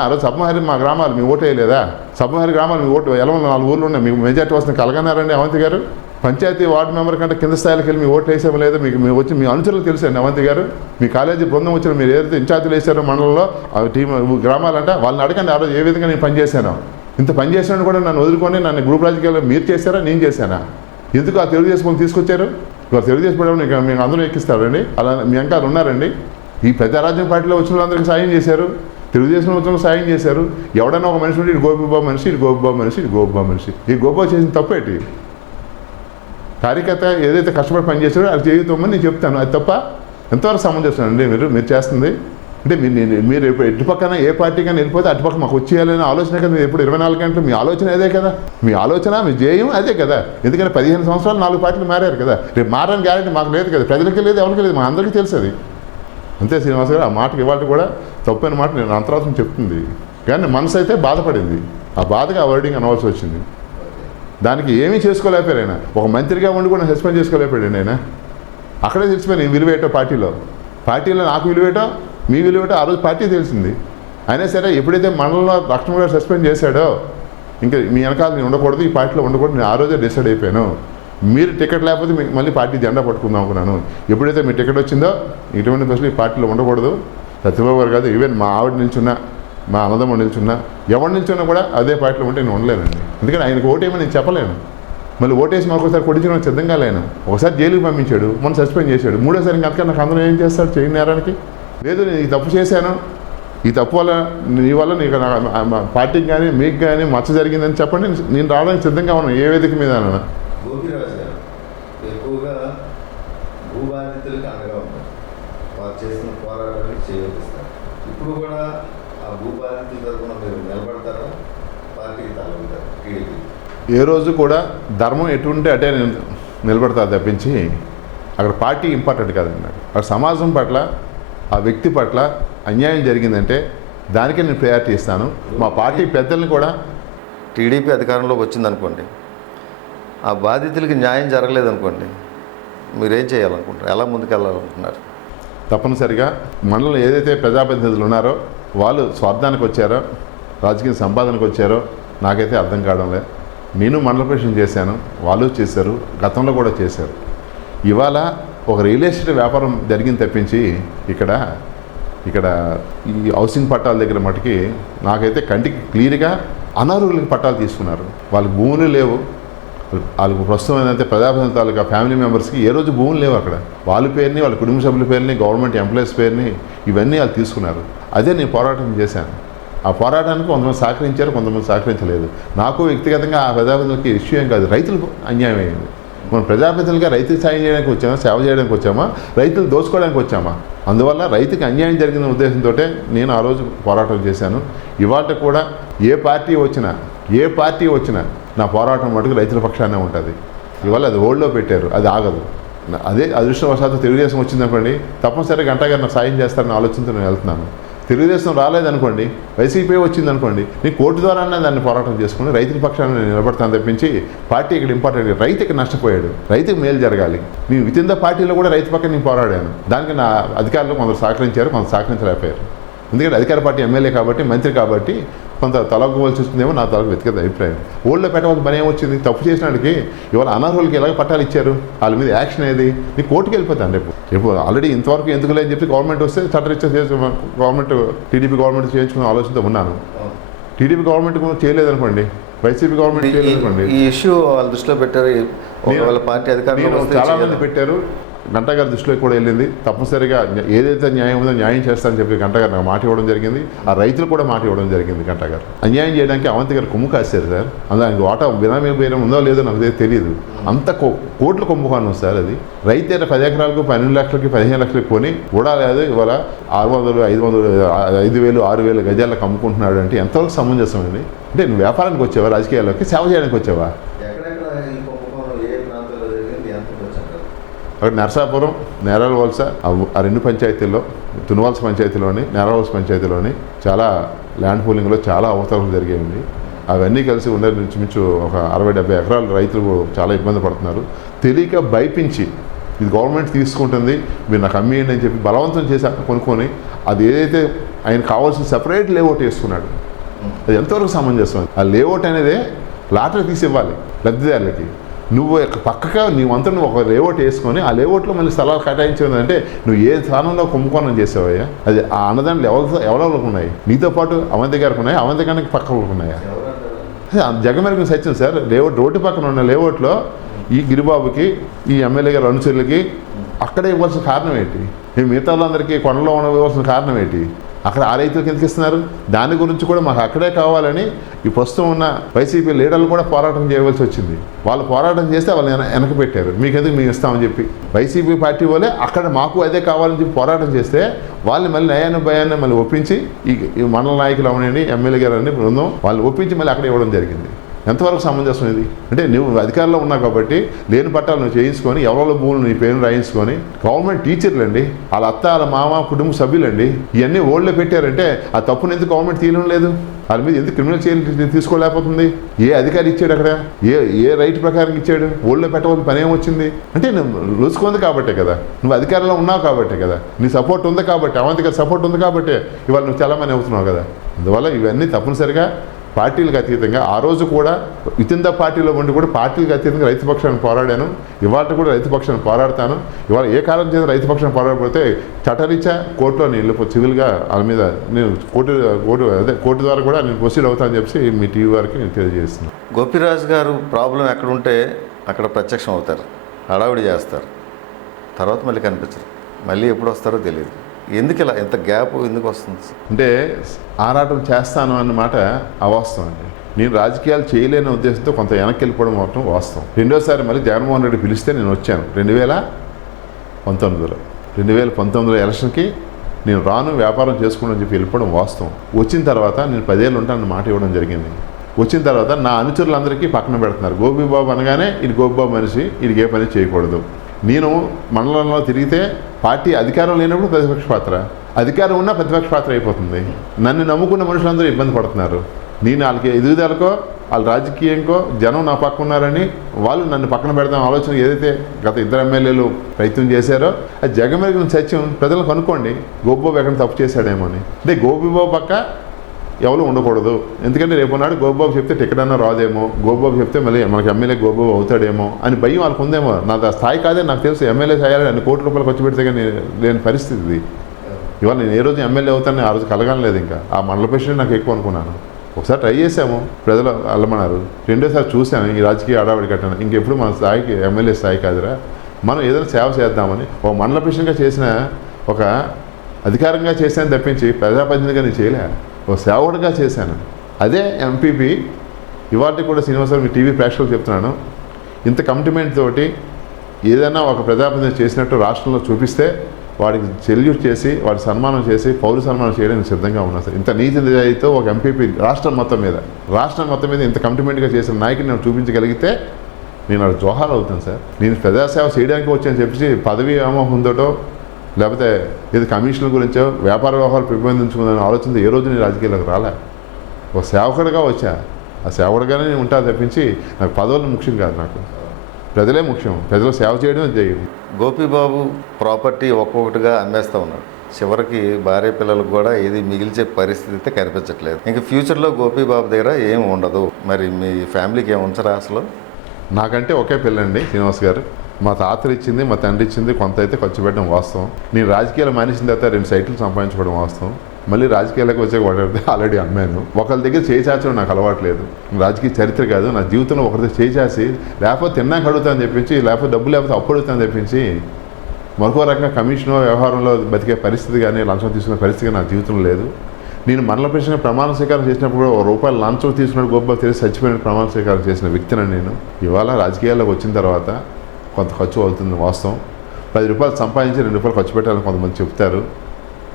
ఆ రోజు సబ్మహరి మా గ్రామాలు మీ ఓటు వేయలేదా? సబ్మహరి గ్రామాలు మీ ఓటు ఎలా 4 ఊర్లు ఉన్నాయి, మీకు మెజార్టీ వస్తుంది కలగన్నారండి అవంతి గారు? పంచాయతీ వార్డు మెంబర్ కంటే కింద స్థాయికి వెళ్ళి మీ ఓటు వేసామో లేదో మీకు వచ్చి మీ అనుచరులు తెలుసండి అవంతి గారు. మీ కాలేజీ బృందం వచ్చిన మీరు ఏదైతే ఇన్ఛార్జీలు వేసారో మండలంలో టీం గ్రామాలంట వాళ్ళని అడగండి ఆ రోజు ఏ విధంగా నేను పనిచేశాను. ఇంత పని చేసినా కూడా నన్ను వదులుకొని నన్ను గ్రూప్ రాజకీయాల్లో మీరు చేశారా నేను చేశానా? ఎందుకు ఆ తెలుగుదేశం తీసుకొచ్చారు? ఇవాళ తెలుగుదేశం పడవ మేము అందరూ ఎక్కిస్తారండి. అలా మీ అంకాలు ఉన్నారండి. ఈ ప్రజారాజ్యం పార్టీలో వచ్చిన వాళ్ళందరికీ సాయం చేశారు, తెలుగుదేశం వచ్చిన సాయం చేశారు. ఎవడన్నా ఒక మనిషి ఉంటే ఇటు గోపిబాబు మనిషి, ఇటు గోపిబాబు మనిషి, ఇటు గోపిబాబు మనిషి. ఈ గోపిబాబు చేసిన తప్పేంటి? కార్యకర్త ఏదైతే కష్టపడి పనిచేశారో అది చేయుతామని నేను చెప్తాను. అది తప్ప ఎంతవరకు సమంజసం అండి మీరు చేస్తుంది? అంటే మీరు ఎటు పక్కన ఏ పార్టీకైనా వెళ్ళిపోతే అటుపక్క మాకు వచ్చేయాలనే ఆలోచన కదా. మీరు ఎప్పుడు 24 గంటలు మీ ఆలోచన అదే కదా. మీ ఆలోచన మీ జేయం అదే కదా. ఎందుకంటే 15 సంవత్సరాలు 4 పార్టీలు మారారు కదా. రేపు మారని గ్యారెంటీ మాకు లేదు కదా. ప్రజలకి లేదు, ఎవరికి లేదు, మా అందరికీ తెలుసు అది. అంతే శ్రీనివాస్ గారు, ఆ మాటకి ఇవాళ కూడా తప్పైన మాట నేను అంతరాత్మ చెప్తుంది. కానీ మనసు అయితే బాధపడింది. ఆ బాధగా ఆ వర్డింగ్ అనవలసి వచ్చింది. దానికి ఏమీ చేసుకోలేకపోయారు ఆయన. ఒక మంత్రిగా ఉండి కూడా సస్పెండ్ చేసుకోలేకపోయాడు ఆయన. అక్కడే తెలిసిపోయాను విలువేటో పార్టీలో నాకు విలువేటో మీ విలువేటో ఆ రోజు పార్టీ తెలిసింది. అయినా సరే ఎప్పుడైతే మండలంలో లక్ష్మణ్ గారు సస్పెండ్ చేశాడో ఇంకా మీ వెనకాల నేను ఉండకూడదు, ఈ పార్టీలో ఉండకూడదు, నేను ఆ రోజే డిసైడ్ అయిపోయాను. మీరు టికెట్ లేకపోతే మీకు మళ్ళీ పార్టీ జెండా పట్టుకుందాం అనుకున్నాను. ఎప్పుడైతే మీ టికెట్ వచ్చిందో ఇటువంటి ప్రశ్నలు ఈ పార్టీలో ఉండకూడదు. సత్యబాబు గారు కాదు, ఈవెన్ మా ఆవిడ నిల్చున్నా, మా అన్నదమ్ముడు నిల్చున్నా, ఎవరు నిల్చున్నా కూడా అదే పార్టీలో ఉంటే నేను ఉండలేనండి. ఎందుకంటే ఆయనకు ఓటేమని నేను చెప్పలేను. మళ్ళీ ఓటేసి మాకోసారి కొట్టించడం సిద్ధంగా లేను. ఒకసారి జైలుకి పంపించాడు, మొన్న సస్పెండ్ చేశాడు. మూడోసారి ఇంకంతకన్నా నాకు అందరూ ఏం చేస్తాడు చేయని నేరానికి? లేదు, నేను ఈ తప్పు చేశాను, ఈ తప్పు వల్ల నీ వల్ల నీకు పార్టీకి కానీ మీకు కానీ మచ్చ జరిగిందని చెప్పండి, నేను రావడానికి సిద్ధంగా ఉన్నాను ఏ వేదిక మీద. గోపిరాజు గారు ఎక్కువగా భూబాధితులకు అండగా ఉంటారు, వారు చేసిన పోరాటానికి చేయూతిస్తారు. ఇప్పుడు కూడా ఆ భూబాధితుల తరఫున మీరు నిలబడతారా, పార్టీకి తలబడతారు? టీడీపీ ఏ రోజు కూడా ధర్మం ఎటుంటే అటే నిలబడతారు తప్పించి అక్కడ పార్టీ ఇంపార్టెంట్ కాదండి. అక్కడ సమాజం పట్ల ఆ వ్యక్తి పట్ల అన్యాయం జరిగిందంటే దానికే నేను ప్రయారిటీ ఇస్తాను. మా పార్టీ పెద్దల్ని కూడా టీడీపీ అధికారంలోకి వచ్చిందనుకోండి, ఆ బాధితులకి న్యాయం జరగలేదనుకోండి, మీరేం చేయాలనుకుంటారు? ఎలా ముందుకెళ్ళాలనుకుంటున్నారు? తప్పనిసరిగా మండలం ఏదైతే ప్రజాప్రతినిధులు ఉన్నారో వాళ్ళు స్వార్థానికి వచ్చారో, రాజకీయ సంపాదనకు వచ్చారో నాకైతే అర్థం కావడం లేదు. నేను మండల ప్రెసిడెంట్ చేశాను, వాళ్ళు చేశారు, గతంలో కూడా చేశారు. ఇవాళ ఒక రియల్ ఎస్టేట్ వ్యాపారం జరిగింది తప్పించి ఇక్కడ ఈ హౌసింగ్ పట్టాల దగ్గర మటుకి నాకైతే కంటికి క్లియర్గా అనర్హులకి పట్టాలు తీసుకున్నారు. వాళ్ళకి భూములు లేవు. వాళ్ళకు ప్రస్తుతం ఏంటంటే ప్రజాప్రతినిధుల తాలూకా ఫ్యామిలీ మెంబర్స్కి ఏ రోజు భూములు లేవు. అక్కడ వాళ్ళ పేరుని, వాళ్ళ కుటుంబ సభ్యుల పేరుని, గవర్నమెంట్ ఎంప్లాయీస్ పేరుని ఇవన్నీ వాళ్ళు తీసుకున్నారు. అదే నేను పోరాటం చేశాను. ఆ పోరాటానికి కొంతమంది సహకరించారు, కొంతమంది సహకరించలేదు. నాకు వ్యక్తిగతంగా ఆ ప్రజాప్రతినిధులకి ఇష్యూ ఏం కాదు, రైతులకు అన్యాయం అయింది. మనం ప్రజాప్రతినిధులుగా రైతుకి సాయం చేయడానికి వచ్చామా, సేవ చేయడానికి వచ్చామా, రైతులు దోచుకోవడానికి వచ్చామా? అందువల్ల రైతుకి అన్యాయం జరిగిన ఉద్దేశంతో నేను ఆ రోజు పోరాటం చేశాను. ఇవాళ కూడా ఏ పార్టీ వచ్చినా నా పోరాటం మటుకు రైతుల పక్షానే ఉంటుంది. ఇవాళ అది హోల్డ్లో పెట్టారు, అది ఆగదు. అదే అదృష్టవశాత్తు తెలుగుదేశం వచ్చిందనుకోండి, తప్పనిసరిగా గంట గారు నాకు సాయం చేస్తారని ఆలోచనతో నేను వెళ్తున్నాను. తెలుగుదేశం రాలేదనుకోండి, వైసీపీ వచ్చిందనుకోండి, నేను కోర్టు ద్వారానే దాన్ని పోరాటం చేసుకుని రైతుల పక్షాన్ని నేను నిలబడతాను తప్పించి పార్టీ ఇక్కడ ఇంపార్టెంట్. రైతుకి నష్టపోయాడు, రైతుకి మేలు జరగాలి. నేను విత్ ఇన్ ద పార్టీలో కూడా రైతు పక్కన నేను పోరాడాను. దానికి నా అధికారులు కొందరు సహకరించారు, కొందరు సహకరించలేకపోయారు. ఎందుకంటే అధికార పార్టీ ఎమ్మెల్యే కాబట్టి, మంత్రి కాబట్టి కొంత తలగవలసి వస్తుందేమో నా తలకు వ్యక్తిగత అభిప్రాయం. ఓళ్ళలో పెట్టవలసిన పని ఏమొచ్చింది? తప్పు చేసిన వాడికి ఇవాళ అనర్హులకి ఎలాగ పట్టాలు ఇచ్చారు, వాళ్ళ మీద యాక్షన్ ఏది? నీ కోర్టుకు వెళ్ళిపోతాను రేపు ఆల్రెడీ ఇంతవరకు ఎందుకు లేని చెప్పి గవర్నమెంట్ వస్తే చట్టరీత్యా గవర్నమెంట్ టీడీపీ గవర్నమెంట్ చేయించుకునే ఆలోచనతో ఉన్నాను. టీడీపీ గవర్నమెంట్ చేయలేదనుకోండి, వైసీపీ గవర్నమెంట్ చేయలేదనుకోండి, ఈ ఇష్యూ వాళ్ళ దృష్టిలో పెట్టారు. ఒకవేళ పార్టీ అధికారంలో నేను వస్తే చాలా మంది చేయాలి. పెట్టారు. గంటా గారి దృష్టిలో కూడా వెళ్ళింది. తప్పనిసరిగా ఏదైతే న్యాయం ఉందో న్యాయం చేస్తానని చెప్పి గంటా గారు నాకు మాట ఇవ్వడం జరిగింది. ఆ రైతులు కూడా మాట ఇవ్వడం జరిగింది. గంటా గారు అన్యాయం చేయడానికి అవంతి గారు కొమ్ము కాశారు సార్. దానికి వాటా బినామీ బేరం ఉందో లేదో నాకు తెలియదు. అంత కోట్ల కుంభకోణం సార్ అది. రైతు 10 ఎకరాలకు 12 లక్షలకి 15 లక్షలకి కొని కూడా లేదు. ఇవాళ 600, 500, 5,000, 6,000 గజాలకు అమ్ముకుంటున్నాడు అంటే ఎంతవరకు సమంజసం అండి? అంటే నువ్వు వ్యాపారానికి వచ్చావా, రాజకీయాల్లోకి సేవ చేయడానికి వచ్చావా? అక్కడ నరసాపురం, నేరాల వలస, ఆ 2 పంచాయతీల్లో, తునివలస పంచాయతీలోని, నేరాల వలస పంచాయతీలోని చాలా ల్యాండ్ పూలింగ్లో చాలా అవతరణలు జరిగాయండి. అవన్నీ కలిసి ఉండే మించు ఒక 60-70 ఎకరాల రైతులు చాలా ఇబ్బంది పడుతున్నారు. తెలియక భయపించి ఇది గవర్నమెంట్ తీసుకుంటుంది, మీరు నాకు అమ్మేయండి అని చెప్పి బలవంతం చేసి కొనుక్కొని అది ఏదైతే ఆయన కావాల్సిన సెపరేట్ లేఅవుట్ వేసుకున్నాడు. అది ఎంతవరకు సమంజసం? ఆ లేఅవుట్ అనేదే లాటరీ తీసి ఇవ్వాలి లబ్ధిదారులకి. నువ్వు పక్కగా నీవంతా నువ్వు ఒక లేఅవుట్ వేసుకొని ఆ లేఅవుట్లో మళ్ళీ స్థలాలు కేటాయించేది అంటే నువ్వు ఏ స్థానంలో కుంభకోణం చేసావయ్యా? అది ఆ అన్నదాంట్లో ఎవరెవరికి ఉన్నాయి? నీతో పాటు అవంతి గారికి ఉన్నాయి, అవంతి గారికి పక్కలకు ఉన్నాయా? జగమెరిగిన సత్యం సార్. లేఅవుట్ రోడ్డు పక్కన ఉన్న లేఅవుట్లో ఈ గిరిబాబుకి, ఈ ఎమ్మెల్యే గారి అనుచరులకి అక్కడే ఇవ్వాల్సిన కారణం ఏంటి? మిగతా వాళ్ళందరికీ కొండలో ఇవ్వాల్సిన కారణం ఏంటి? అక్కడ ఆ రైతులకు ఎందుకు ఇస్తున్నారు? దాని గురించి కూడా మాకు అక్కడే కావాలని ఈ ప్రస్తుతం ఉన్న వైసీపీ లీడర్లు కూడా పోరాటం చేయవలసి వచ్చింది. వాళ్ళు పోరాటం చేస్తే వాళ్ళు వెనక పెట్టారు. మీకెందుకు మేము ఇస్తామని చెప్పి వైసీపీ పార్టీ వాళ్ళే అక్కడ మాకు అదే కావాలని చెప్పి పోరాటం చేస్తే వాళ్ళు మళ్ళీ నయాన్ని భయాన్ని మళ్ళీ ఒప్పించి ఈ మండల నాయకులు అవనండి, ఎమ్మెల్యే గారు అన్ని బృందం వాళ్ళు ఒప్పించి మళ్ళీ అక్కడ ఇవ్వడం జరిగింది. ఎంతవరకు సమంజసం ఇది? అంటే నువ్వు అధికారంలో ఉన్నావు కాబట్టి లేని పట్టాలు నువ్వు చేయించుకొని ఎవరో భూములు నీ పేరు రాయించుకొని గవర్నమెంట్ టీచర్లు అండి, వాళ్ళ అత్త, వాళ్ళ మామ, కుటుంబ సభ్యులండి, ఇవన్నీ ఓళ్ళో పెట్టారంటే ఆ తప్పును ఎందుకు గవర్నమెంట్ తీయడం లేదు? వాళ్ళ మీద ఎందుకు క్రిమినల్ చర్యలు తీసుకోలేకపోతుంది? ఏ అధికారి ఇచ్చాడు? అక్కడ ఏ రైట్ ప్రకారం ఇచ్చాడు? ఓళ్ళో పెట్టవలసిన పని ఏమొచ్చింది? అంటే నువ్వు రుచుకుంది కాబట్టే కదా, నువ్వు అధికారంలో ఉన్నావు కాబట్టే కదా, నీ సపోర్ట్ ఉంది కాబట్టి, అవంతిగా సపోర్ట్ ఉంది కాబట్టి ఇవాళ నువ్వు చాలామంది అవుతున్నావు కదా. అందువల్ల ఇవన్నీ తప్పనిసరిగా పార్టీలకు అతీతంగా ఆ రోజు కూడా వితిన్ ద పార్టీలో ఉండి కూడా పార్టీలకు అతీతంగా రైతు పక్షాన్ని పోరాడాను. ఇవాళ కూడా రైతు పక్షాన్ని పోరాడతాను. ఇవాళ ఏ కారణం చేత రైతు పక్షాన్ని పోరాడకపోతే చట్టరీత్యా కోర్టులో నేను వెళ్ళిపో సివిల్గా వాళ్ళ మీద నేను కోర్టు ద్వారా కూడా నేను ప్రొసీడ్ అవుతానని చెప్పి మీ టీవీ వారికి నేను తెలియజేస్తున్నాను. గోపిరాజు గారు ప్రాబ్లం ఎక్కడుంటే అక్కడ ప్రత్యక్షం అవుతారు, హడావుడి చేస్తారు, తర్వాత మళ్ళీ కనిపించరు. మళ్ళీ ఎప్పుడు వస్తారో తెలియదు. ఎందుకు ఇలా ఎంత గ్యాప్ ఎందుకు వస్తుంది? అంటే ఆరాటం చేస్తాను అన్నమాట అవాస్తవం అండి. నేను రాజకీయాలు చేయలేని ఉద్దేశంతో కొంత వెనక్కి వెళ్ళిపోవడం మాత్రం వాస్తవం. రెండోసారి మళ్ళీ జగన్మోహన్ రెడ్డి పిలిస్తే నేను వచ్చాను 2019లో. 2019 ఎలక్షన్కి నేను రాను, వ్యాపారం చేసుకుని చెప్పి వెళ్ళిపోవడం వాస్తవం. వచ్చిన తర్వాత నేను 10 ఏళ్ళు ఉంటానని మాట ఇవ్వడం జరిగింది. వచ్చిన తర్వాత నా అనుచరులందరికీ పక్కన పెడుతున్నారు. గోపిబాబు అనగానే ఇది గోపిబాబు మనిషి, ఇది ఏ పని చేయకూడదు. నేను మండలంలో తిరిగితే పార్టీ అధికారం లేనప్పుడు ప్రతిపక్ష పాత్ర, అధికారం ఉన్నా ప్రతిపక్ష పాత్ర అయిపోతుంది. నన్ను నమ్ముకున్న మనుషులందరూ ఇబ్బంది పడుతున్నారు. నేను వాళ్ళకి ఎదుగుదలకో వాళ్ళ రాజకీయంకో జనం నా పక్క ఉన్నారని వాళ్ళు నన్ను పక్కన పెడదాం ఆలోచన ఏదైతే గత 2 ఎమ్మెల్యేలు ప్రయత్నం చేశారో అది జగమెరిగిన సత్యం. ప్రజలకు అనుకోండి గోపిబాబు ఎక్కడ తప్పు చేశాడేమో అని. అంటే గోపిబాబు పక్క ఎవరు ఉండకూడదు. ఎందుకంటే రేపు నాడు గోపిబాబు చెప్తే టికెట్ అన్నా రాదేమో, గోపిబాబు చెప్తే మళ్ళీ మనకి ఎమ్మెల్యే గోపిబాబు అవుతాడేమో అని భయం వాళ్ళకు ఉందేమో. నా స్థాయి కాదే నాకు తెలుసు. ఎమ్మెల్యే చేయాలని అన్ని కోట్ల రూపాయలు ఖర్చు పెడితే కానీ లేని పరిస్థితి ఇది. ఇవాళ నేను ఏ రోజు ఎమ్మెల్యే అవుతానని ఆ రోజు కలగలేదు. ఇంకా ఆ మండల ప్రెసిడెంట్ నాకు ఎక్కువ అనుకున్నాను. ఒకసారి ట్రై చేసాము, ప్రజలు అల్లమన్నారు. రెండోసారి చూశాను ఈ రాజకీయ ఆడావిడి కట్టాను. ఇంకెప్పుడు మన స్థాయికి ఎమ్మెల్యే స్థాయి కాదురా, మనం ఏదైనా సేవ చేద్దామని ఒక మండల ప్రెసిడెంట్గా చేసిన ఒక అధికారంగా చేశాను తప్పించి ప్రజాప్రతినిధిగా నేను చేయలే, ఒక సేవకుడిగా చేశాను. అదే ఎంపీపీ ఇవాళ కూడా శ్రీనివాసరావు మీ టీవీ ప్రేక్షకులకు చెప్తున్నాను, ఇంత కమిట్మెంట్ తోటి ఏదైనా ఒక ప్రజాప్రతినిధి చేసినట్టు రాష్ట్రంలో చూపిస్తే వాడికి సెల్యూట్ చేసి వాడి సన్మానం చేసి పౌర సన్మానం చేయడానికి సిద్ధంగా ఉన్నా సార్. ఇంత నీతి నిజాయితీతో ఒక ఎంపీపీ రాష్ట్రం మొత్తం మీద ఇంత కమిట్మెంట్గా చేసిన నాయకుడిని నేను చూపించగలిగితే నేను అది జోహార్ అవుతాను సార్. నేను ప్రజాసేవ చేయడానికి వచ్చాను చెప్పేసి పదవి వ్యామోహంతోటో లేకపోతే ఇది కమిషన్ల గురించో వ్యాపార వ్యవహారాలు పెంపొందించుకుందని ఆలోచన ఏ రోజు నేను రాజకీయాలకు రాలే. ఒక సేవకుడిగా వచ్చా, ఆ సేవకుడిగానే నేను ఉంటా తప్పించి నాకు పదవులు ముఖ్యం కాదు, నాకు ప్రజలే ముఖ్యం. ప్రజలు సేవ చేయడం చేయం. గోపిబాబు ప్రాపర్టీ ఒక్కొక్కటిగా అమ్మేస్తూ ఉన్నాడు. చివరికి భార్య పిల్లలకు కూడా ఏది మిగిల్చే పరిస్థితి అయితే కనిపించట్లేదు. ఇంకా ఫ్యూచర్లో గోపిబాబు దగ్గర ఏం ఉండదు. మరి మీ ఫ్యామిలీకి ఏం ఉంచరా అసలు? నాకంటే ఒకే పిల్లండి శ్రీనివాస్ గారు. మా తాతలు ఇచ్చింది, మా తండ్రి ఇచ్చింది కొంత అయితే ఖర్చు పెట్టడం వాస్తవం. నేను రాజకీయాలు మానేసిన తర్వాత 2 సైట్లు సంపాదించుకోవడం వాస్తవం. మళ్ళీ రాజకీయాలకు వచ్చే వాడితే ఆల్రెడీ అమ్మాను. ఒకరి దగ్గర చేసాచడం నాకు అలవాట్లేదు. రాజకీయ చరిత్ర కాదు నా జీవితంలో, ఒకరితో చేసేసి లేకపోతే తిన్నాక అడుగుతాను తెప్పించి, లేకపోతే డబ్బు లేకపోతే అప్పు అడుగుతాను తెప్పించి మరొక రకంగా కమిషన్ వ్యవహారంలో బతికే పరిస్థితి కానీ లంచం తీసుకునే పరిస్థితి నా జీవితంలో లేదు. నేను మండల ప్రెసిడెంట్ ప్రమాణ స్వీకారం చేసినప్పుడు కూడా ₹1 లంచం తీసుకున్నాడు గొప్ప తెలిసి చచ్చిపోయిన ప్రమాణ స్వీకారం చేసిన వ్యక్తిని నేను. ఇవాళ రాజకీయాల్లోకి వచ్చిన తర్వాత కొంత ఖర్చు అవుతుంది వాస్తవం. ₹10 సంపాదించి ₹2 ఖర్చు పెట్టాలని కొంతమంది చెప్తారు.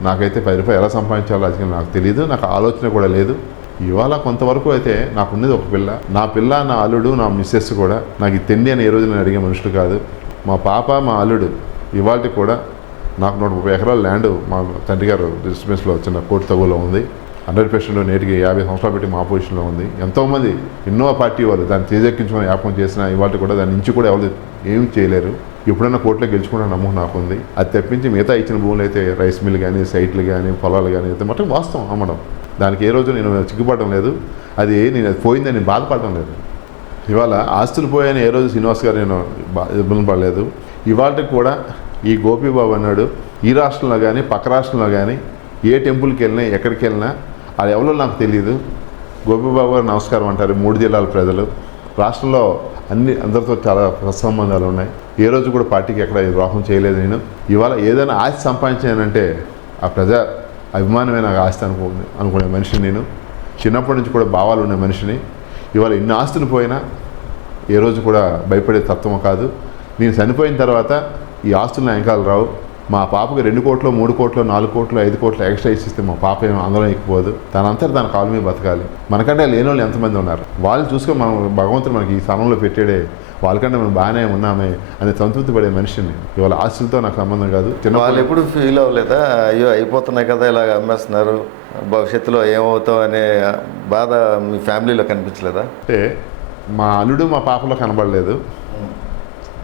నాకైతే ₹10 ఎలా సంపాదించాలో రాజకీయం నాకు తెలియదు, నాకు ఆలోచన కూడా లేదు. ఇవాళ కొంతవరకు అయితే నాకున్నది ఒక పిల్ల, నా పిల్ల, నా అల్లుడు, నా మిస్సెస్ కూడా నాకు ఈ తిండి అని ఏ రోజు నేను అడిగే మనుషులు కాదు. మా పాప, మా అల్లుడు ఇవాళ కూడా నాకు 130 ఎకరాల ల్యాండ్ మా తండ్రి గారు డిస్టర్బెన్స్లో వచ్చిన కోర్టు తగులో ఉంది. 100% నేటికి 50 సంవత్సరాలు పెట్టి మా పొజిషన్లో ఉంది. ఎంతోమంది ఎన్నో పార్టీ వాళ్ళు దాన్ని చేజెక్కించుకొని వ్యాపకం చేసిన ఇవాళ కూడా దాని నుంచి కూడా ఎవరు ఏమి చేయలేరు. ఎప్పుడైనా కోర్టులో గెలుచుకునే నమ్మకం నాకు ఉంది. అది తెప్పించి మిగతా ఇచ్చిన భూములు అయితే రైస్ మిల్ కానీ, సైట్లు కానీ, పొలాలు కానీ అయితే మటుకు వాస్తవం అమ్మడం. దానికి ఏ రోజు నేను చిక్కుపడడం లేదు. అది నేను పోయిందని బాధపడడం లేదు. ఇవాళ ఆస్తులు పోయాయని ఏ రోజు శ్రీనివాస్ గారు నేను ఇబ్బంది పడలేదు. ఇవాళకి కూడా ఈ గోపీబాబు అన్నాడు ఈ రాష్ట్రంలో కానీ పక్క రాష్ట్రంలో కానీ ఏ టెంపుల్కి వెళ్ళినా ఎక్కడికి వెళ్ళినా అది ఎవరో నాకు తెలియదు. గోపీబాబు గారు నమస్కారం అంటారు 3 జిల్లాల ప్రజలు. రాష్ట్రంలో అందరితో చాలా సత్సంబంధాలు ఉన్నాయి. ఏ రోజు కూడా పార్టీకి ఎక్కడ ద్రోహం చేయలేదు నేను. ఇవాళ ఏదైనా ఆస్తి సంపాదించానంటే ఆ ప్రజా అభిమానమే నాకు ఆస్తి అనుకునే మనిషిని నేను. చిన్నప్పటి నుంచి కూడా భావాలు ఉండే మనిషిని. ఇవాళ ఇన్ని ఆస్తులు పోయినా ఏ రోజు కూడా భయపడే తత్వం కాదు. నేను చనిపోయిన తర్వాత ఈ ఆస్తులు నా వెనకాల రావు. మా పాపకి 2 కోట్లు, 3 కోట్లు, 4 కోట్లు, 5 కోట్లు ఎక్స్ట్రా ఇస్తే మా పాప ఏమో అందులో ఎక్కిపోదు. దానంతటి దాని కాలు మీద బతకాలి. మనకంటే లేని వాళ్ళు ఎంతమంది ఉన్నారు. వాళ్ళు చూసుకొని మనం భగవంతుడు మనకి ఈ స్థానంలో పెట్టాడే, వాళ్ళకంటే మనం బాగానే ఉన్నామే అని సంతృప్తి పడే మనిషిని. ఇవాళ ఆస్తులతో నాకు సంబంధం కాదు. వాళ్ళు ఎప్పుడు ఫీల్ అవ్వలేదా అయ్యో అయిపోతున్నాయి కదా ఇలాగ అమ్మేస్తున్నారు భవిష్యత్తులో ఏమవుతాం అనే బాధ మీ ఫ్యామిలీలో కనిపించలేదా? అంటే మా అల్లుడు మా పాపలో కనబడలేదు.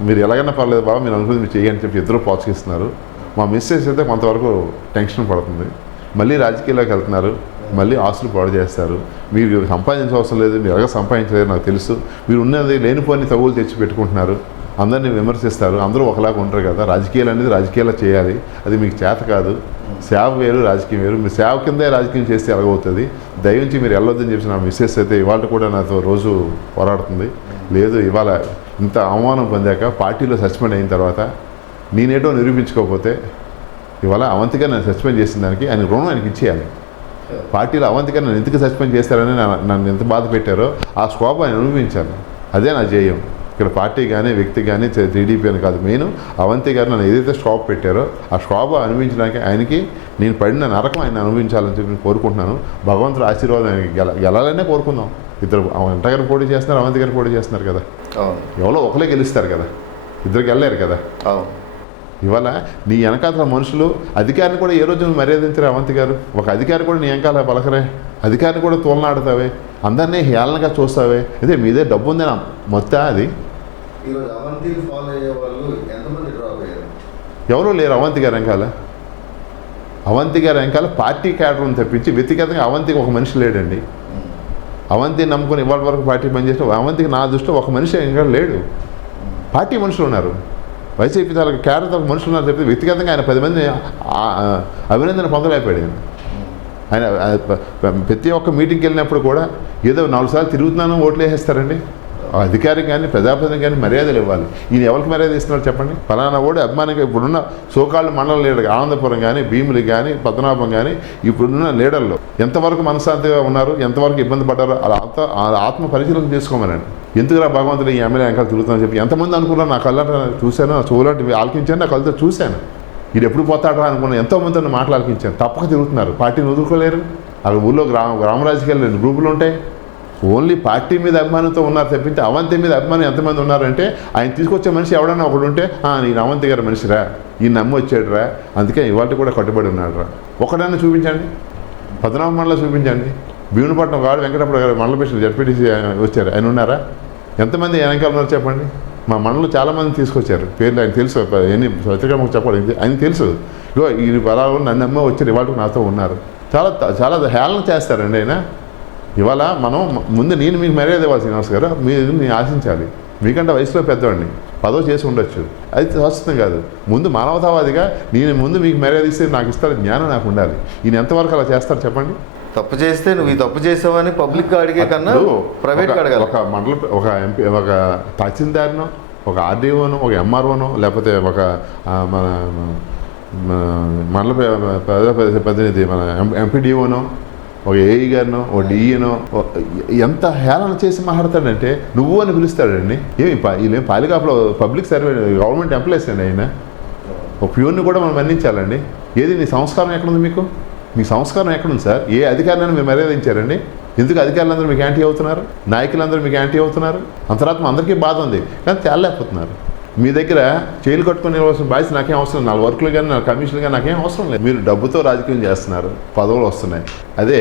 మీరు ఎలాగైనా పర్లేదు బాబా మీరు అనుకుంది మీరు చేయని చెప్పి ఇద్దరు ప్రోత్సహిస్తున్నారు. మా మిస్సెస్ అయితే కొంతవరకు టెన్షన్ పడుతుంది. మళ్ళీ రాజకీయాల్లోకి వెళ్తున్నారు, మళ్ళీ ఆస్తులు పాడు చేస్తారు. మీరు సంపాదించే అవసరం లేదు, మీరు ఎలాగ సంపాదించలేదు నాకు తెలుసు. మీరు ఉన్నది లేనిపోని తగులు తెచ్చి పెట్టుకుంటున్నారు, అందరినీ విమర్శిస్తారు. అందరూ ఒకలాగా ఉంటారు కదా. రాజకీయాలు అనేది రాజకీయాల్లో చేయాలి, అది మీకు చేత కాదు. సేవ వేరు, రాజకీయం వేరు. మీరు సేవ కిందే రాజకీయం చేస్తే ఎలాగవుతుంది. దయించి మీరు వెళ్ళొద్దని చెప్పి నా మిస్సెస్ అయితే ఇవాళ కూడా నాతో రోజు పోరాడుతుంది. లేదు ఇవాళ ఇంత అవమానం పొందాక పార్టీలో సస్పెండ్ అయిన తర్వాత నేనేటో నిరూపించుకోకపోతే ఇవాళ అవంతిగా నన్ను సస్పెండ్ చేసిన దానికి ఆయన రుణం ఆయనకి ఇచ్చేయాలి. పార్టీలో అవంతిగా నన్ను ఎందుకు సస్పెండ్ చేస్తారని నన్ను ఎంత బాధ పెట్టారో ఆ స్కోప్ ఆయన అనుభవించాలి. అదే నా జయం. ఇక్కడ పార్టీ కానీ వ్యక్తి కానీ టీడీపీ అని కాదు, మెయిన్ అవంతి గారు నన్ను ఏదైతే స్టాప్ పెట్టారో ఆ స్టాప్ అనుభవించడానికి ఆయనకి నేను పడిన నరకం ఆయన అనుభవించాలని చెప్పి నేను కోరుకుంటున్నాను. భగవంతుడు ఆశీర్వాదం ఆయనకి గెలాలనే కోరుకుందాం. ఇద్దరు వెంట గారు పోటీ చేస్తున్నారు, అవంతి గారు పోటీ చేస్తున్నారు కదా. ఎవరో ఒకరే గెలుస్తారు కదా, ఇద్దరికి వెళ్ళారు కదా. ఇవాళ నీ వెనకాల మనుషులు అధికారిని కూడా ఏ రోజు మర్యాదించరు. అవంతి గారు ఒక అధికారి కూడా నీ వెనకాల పలకరే, అధికారిని కూడా తోలనాడుతావే, అందరినీ హేళనగా చూస్తావే. అదే మీదే డబ్బు ఉందని మొత్తం అది ఎవరూ లేరు. అవంతి గారు వెనకాల అవంతి గారు వెనకాల పార్టీ క్యాడర్ని తప్పించి వ్యక్తిగతంగా అవంతికి ఒక మనిషి లేడండి. అవంతి నమ్ముకొని ఇవాళ వరకు పార్టీ పనిచేసిన అవంతికి నా దృష్టిలో ఒక మనిషి ఇంకా లేడు. పార్టీ మనుషులు ఉన్నారు, వైసీపీ తాలూకు క్యాడర్ మనుషులు ఉన్నారు చెప్పి వ్యక్తిగతంగా ఆయన 10 మంది అభినందన పొందలేకపోయాడు. ఆయన ప్రతి ఒక్క మీటింగ్కి వెళ్ళినప్పుడు కూడా ఏదో 4 సార్లు తిరుగుతున్నాను ఓట్లు వేసేస్తారండి. అధికారికి కానీ ప్రజాప్రతినిధి కానీ మర్యాదలు ఇవ్వాలి. ఈయన ఎవరికి మర్యాద ఇస్తున్నారు చెప్పండి. ఫలానా ఓడి అభిమానిగా ఇప్పుడున్న సోకాళ్ళు మండల లీడర్ ఆనందపురం కానీ, భీములు కానీ, పద్మనాభం కానీ ఇప్పుడున్న లీడర్లు ఎంతవరకు మనశ్శాంతిగా ఉన్నారు, ఎంతవరకు ఇబ్బంది పడ్డారో అలా ఆత్మ పరిశీలన చేసుకోమనండి. ఎందుకురా భగవంతుడు ఈ ఎమ్మెల్యే వెనకాల తిరుగుతుందని చెప్పి ఎంతమంది అనుకున్నారు. నా కళ్ళ చూశాను, నా చెవులాంటివి ఆలకించాను, నా కళ్ళతో చూశాను. ఇది ఎప్పుడు పోతాడరా అనుకున్నాను. ఎంతోమంది మాటలు ఆలకించాను. తప్పక తిరుగుతున్నారు, పార్టీని వదులుకోలేరు. అక్కడ ఊళ్ళో గ్రామ రాజకీయాలు 2 గ్రూపులు ఉంటాయి. ఓన్లీ పార్టీ మీద అభిమానంతో ఉన్నారు తప్పించి అవంతి మీద అభిమానం ఎంతమంది ఉన్నారంటే ఆయన తీసుకొచ్చే మనిషి ఎవడన్నా ఒకడు ఉంటే నేను అవంతి గారి మనిషిరా, ఈయన నమ్మి వచ్చాడు రా, అందుకే ఇవాళ కూడా కట్టుబడి ఉన్నాడు రా. ఒకడన్నా చూపించండి, పద్మనాభ మండలం చూపించండి. భీమునిపట్నం గాడు వెంకటప్పుడు గారు మండల ప్రెసిడెంట్ జడ్పీటీసీ వచ్చారు, ఆయన ఉన్నారా? ఎంతమంది వెనకాల ఉన్నారు చెప్పండి. మా మండలం చాలామంది తీసుకొచ్చారు, పేర్లు ఆయన తెలుసు, ఎన్ని పత్రికలకు చెప్పాలి ఆయన తెలుసు. ఇగో ఈ బలాలు నన్ను నమ్మే వచ్చారు, ఇవాళ నాతో ఉన్నారు. చాలా చాలా హేళన చేస్తారండి ఆయన. ఇవాళ మనం ముందు నేను మీకు మర్యాద ఇవ్వాలి శ్రీనివాస్ గారు, మీరు నేను ఆశించాలి. మీకంటే వయసులో పెద్దవాడిని, పదవి చేసి ఉండొచ్చు, అది శాశ్వతం కాదు. ముందు మానవతావాదిగా నేను ముందు మీకు మర్యాద ఇస్తే నాకు ఇస్తారు జ్ఞానం నాకు ఉండాలి. ఈయన ఎంతవరకు అలా చేస్తారు చెప్పండి? తప్పు చేస్తే నువ్వు ఈ తప్పు చేసావని పబ్లిక్గా అడిగే కన్నా ప్రైవేట్గా అడగాలి. ఒక మండల ఒక ఎంపీ, ఒక తహసీల్దార్నో, ఒక ఆర్డీఓనో, ఒక ఎంఆర్ఓనో, లేకపోతే ఒక మన మండల ప్రతినిధి మన ఎంపీడీఓనో, ఒక ఏఈ గారినో, ఒక డిఈనో ఎంత హేళన చేసి మాట్లాడతాడంటే నువ్వు అని పిలుస్తాడండి. వీళ్ళేం పాలికాపులో పబ్లిక్ సర్వే గవర్నమెంట్ ఎంప్లాయీస్ అండి ఆయన. ఒక ప్యూర్ని కూడా మనం మన్నించాలండి. ఏది నీ సంస్కారం ఎక్కడుంది? మీ సంస్కారం ఎక్కడుంది సార్? ఏ అధికారులను మీరు మర్యాదించారండి? ఎందుకు అధికారులందరూ మీకు యాంటీ అవుతున్నారు? నాయకులందరూ మీకు యాంటీ అవుతున్నారు? అంతరాత్మ అందరికీ బాధ ఉంది, కానీ తేలేకపోతున్నారు. మీ దగ్గర చేయలు కట్టుకుని ఇవ్వాల్సిన బాధ్యత నాకేం అవసరం, 4 వర్కులు కానీ 4 కమిషన్లు కానీ నాకేం అవసరం లేదు. మీరు డబ్బుతో రాజకీయం చేస్తున్నారు, పదవులు వస్తున్నాయి. అదే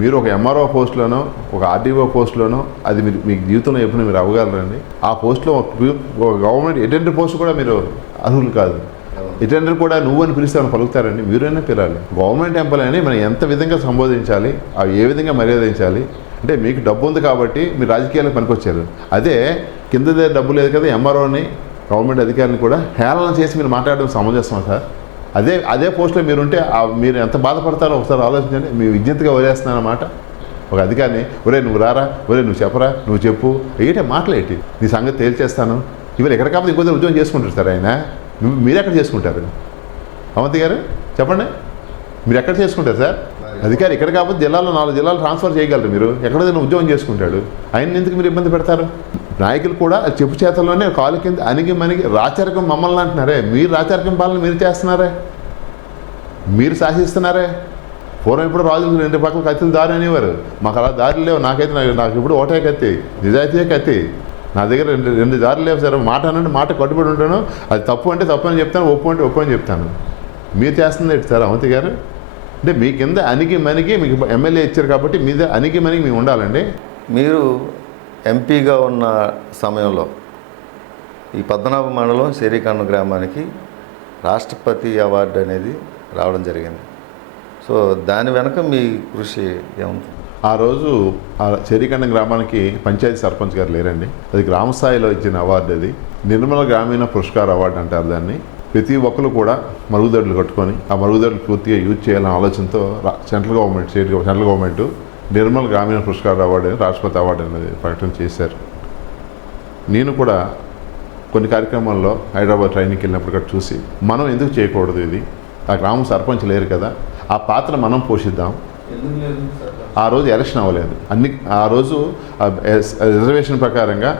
మీరు ఒక ఎంఆర్ఓ పోస్టులోనో, ఒక ఆర్డీఓ పోస్టులోనో, అది మీరు మీ జీవితంలో ఎప్పుడు మీరు అవ్వగలరండి. ఆ పోస్టులో ఒక గవర్నమెంట్ అటెండర్ పోస్ట్ కూడా మీరు అర్హులు కాదు. అటెండర్ కూడా నువ్వు అని పిలిస్తే పలుకుతారండి? మీరైనా పిలాలి. గవర్నమెంట్ ఎంప్లాయీని మనం ఎంత విధంగా సంబోధించాలి, అవి ఏ విధంగా మర్యాదించాలి అంటే మీకు డబ్బు ఉంది కాబట్టి మీరు రాజకీయాలకు పనికొచ్చారు. అదే కింద డబ్బు లేదు కదా ఎంఆర్ఓని, గవర్నమెంట్ అధికారులను కూడా హేళన చేసి మీరు మాట్లాడడం సమంజసమా సార్? అదే పోస్టులో మీరుంటే మీరు ఎంత బాధపడతారో ఒకసారి ఆలోచించండి. మీ విజ్ఞతగా వదిలేస్తున్నారన్నమాట ఒక అధికారిని. ఒరే నువ్వు రారా, ఒరే నువ్వు చెప్పరా, నువ్వు చెప్పు, ఏంటే మాటలేంటి, నీ సంగతి తేల్చేస్తాను. ఇవాళ ఎక్కడ కాకపోతే ఇంకొద్ది ఉద్యోగం చేసుకుంటారు సార్ ఆయన. మీరు ఎక్కడ చేసుకుంటారు? అవంతి గారు చెప్పండి, మీరు ఎక్కడ చేసుకుంటారు సార్? అధికారి ఇక్కడ కాకపోతే జిల్లాలో 4 జిల్లాలు ట్రాన్స్ఫర్ చేయగలరు. మీరు ఎక్కడైనా ఉద్యోగం చేసుకుంటాడు, ఆయన ఎందుకు మీరు ఇబ్బంది పెడతారు? నాయకులు కూడా చెప్పు చేతల్లోనే కాలు కింద అణిగి మణిగి రాచరికం మమ్మల్ని అంటున్నారే. మీరు రాచరికం పాలన మీరు చేస్తున్నారే, మీరు శాసిస్తున్నారే. పూర్వం ఇప్పుడు రాజులు 2 పక్కల కత్తులు దారి అనేవారు, మాకు అలా దారులు లేవు. నాకు ఇప్పుడు ఒకటే కత్తి, నిజాయితీయే కత్తి. నా దగ్గర 2 దారులు లేవు సార్. మాట అనంటే మాట కట్టుబడి ఉంటాను, అది తప్పు అంటే తప్పు అని చెప్తాను, ఒప్పు అంటే ఒప్పు అని చెప్తాను. మీరు చేస్తుంది ఏంటి సార్ అవంతి గారు? అంటే మీ కింద అణిగి మణిగి మీకు ఎమ్మెల్యే ఇచ్చారు కాబట్టి మీద అణిగి మణిగి మేము ఉండాలండి. మీరు ఎంపీగా ఉన్న సమయంలో ఈ పద్మనాభ మండలం శేరికండ గ్రామానికి రాష్ట్రపతి అవార్డు అనేది రావడం జరిగింది. సో దాని వెనక మీ కృషి ఏముంటుంది? ఆ రోజు ఆ శేరికండ గ్రామానికి పంచాయతీ సర్పంచ్ గారు లేరండి. అది గ్రామ స్థాయిలో ఇచ్చిన అవార్డు. అది నిర్మల గ్రామీణ పురస్కార్ అవార్డు అంటారు దాన్ని. ప్రతి ఒక్కరు కూడా మరుగుదొడ్లు కట్టుకొని ఆ మరుగుదొడ్లు పూర్తిగా యూజ్ చేయాలనే ఆలోచనతో సెంట్రల్ గవర్నమెంట్ నిర్మల్ గ్రామీణ పురస్కార్ అవార్డు అని రాష్ట్రపతి అవార్డు అనేది ప్రకటన చేశారు. నేను కూడా కొన్ని కార్యక్రమాల్లో హైదరాబాద్ ట్రైనింగ్కి వెళ్ళినప్పుడు కూడా చూసి మనం ఎందుకు చేయకూడదు, ఇది ఆ గ్రామం సర్పంచ్ లేరు కదా, ఆ పాత్ర మనం పోషిద్దాం. ఆ రోజు ఎలక్షన్ అవ్వలేదు. ఆ రోజు రిజర్వేషన్ ప్రకారంగా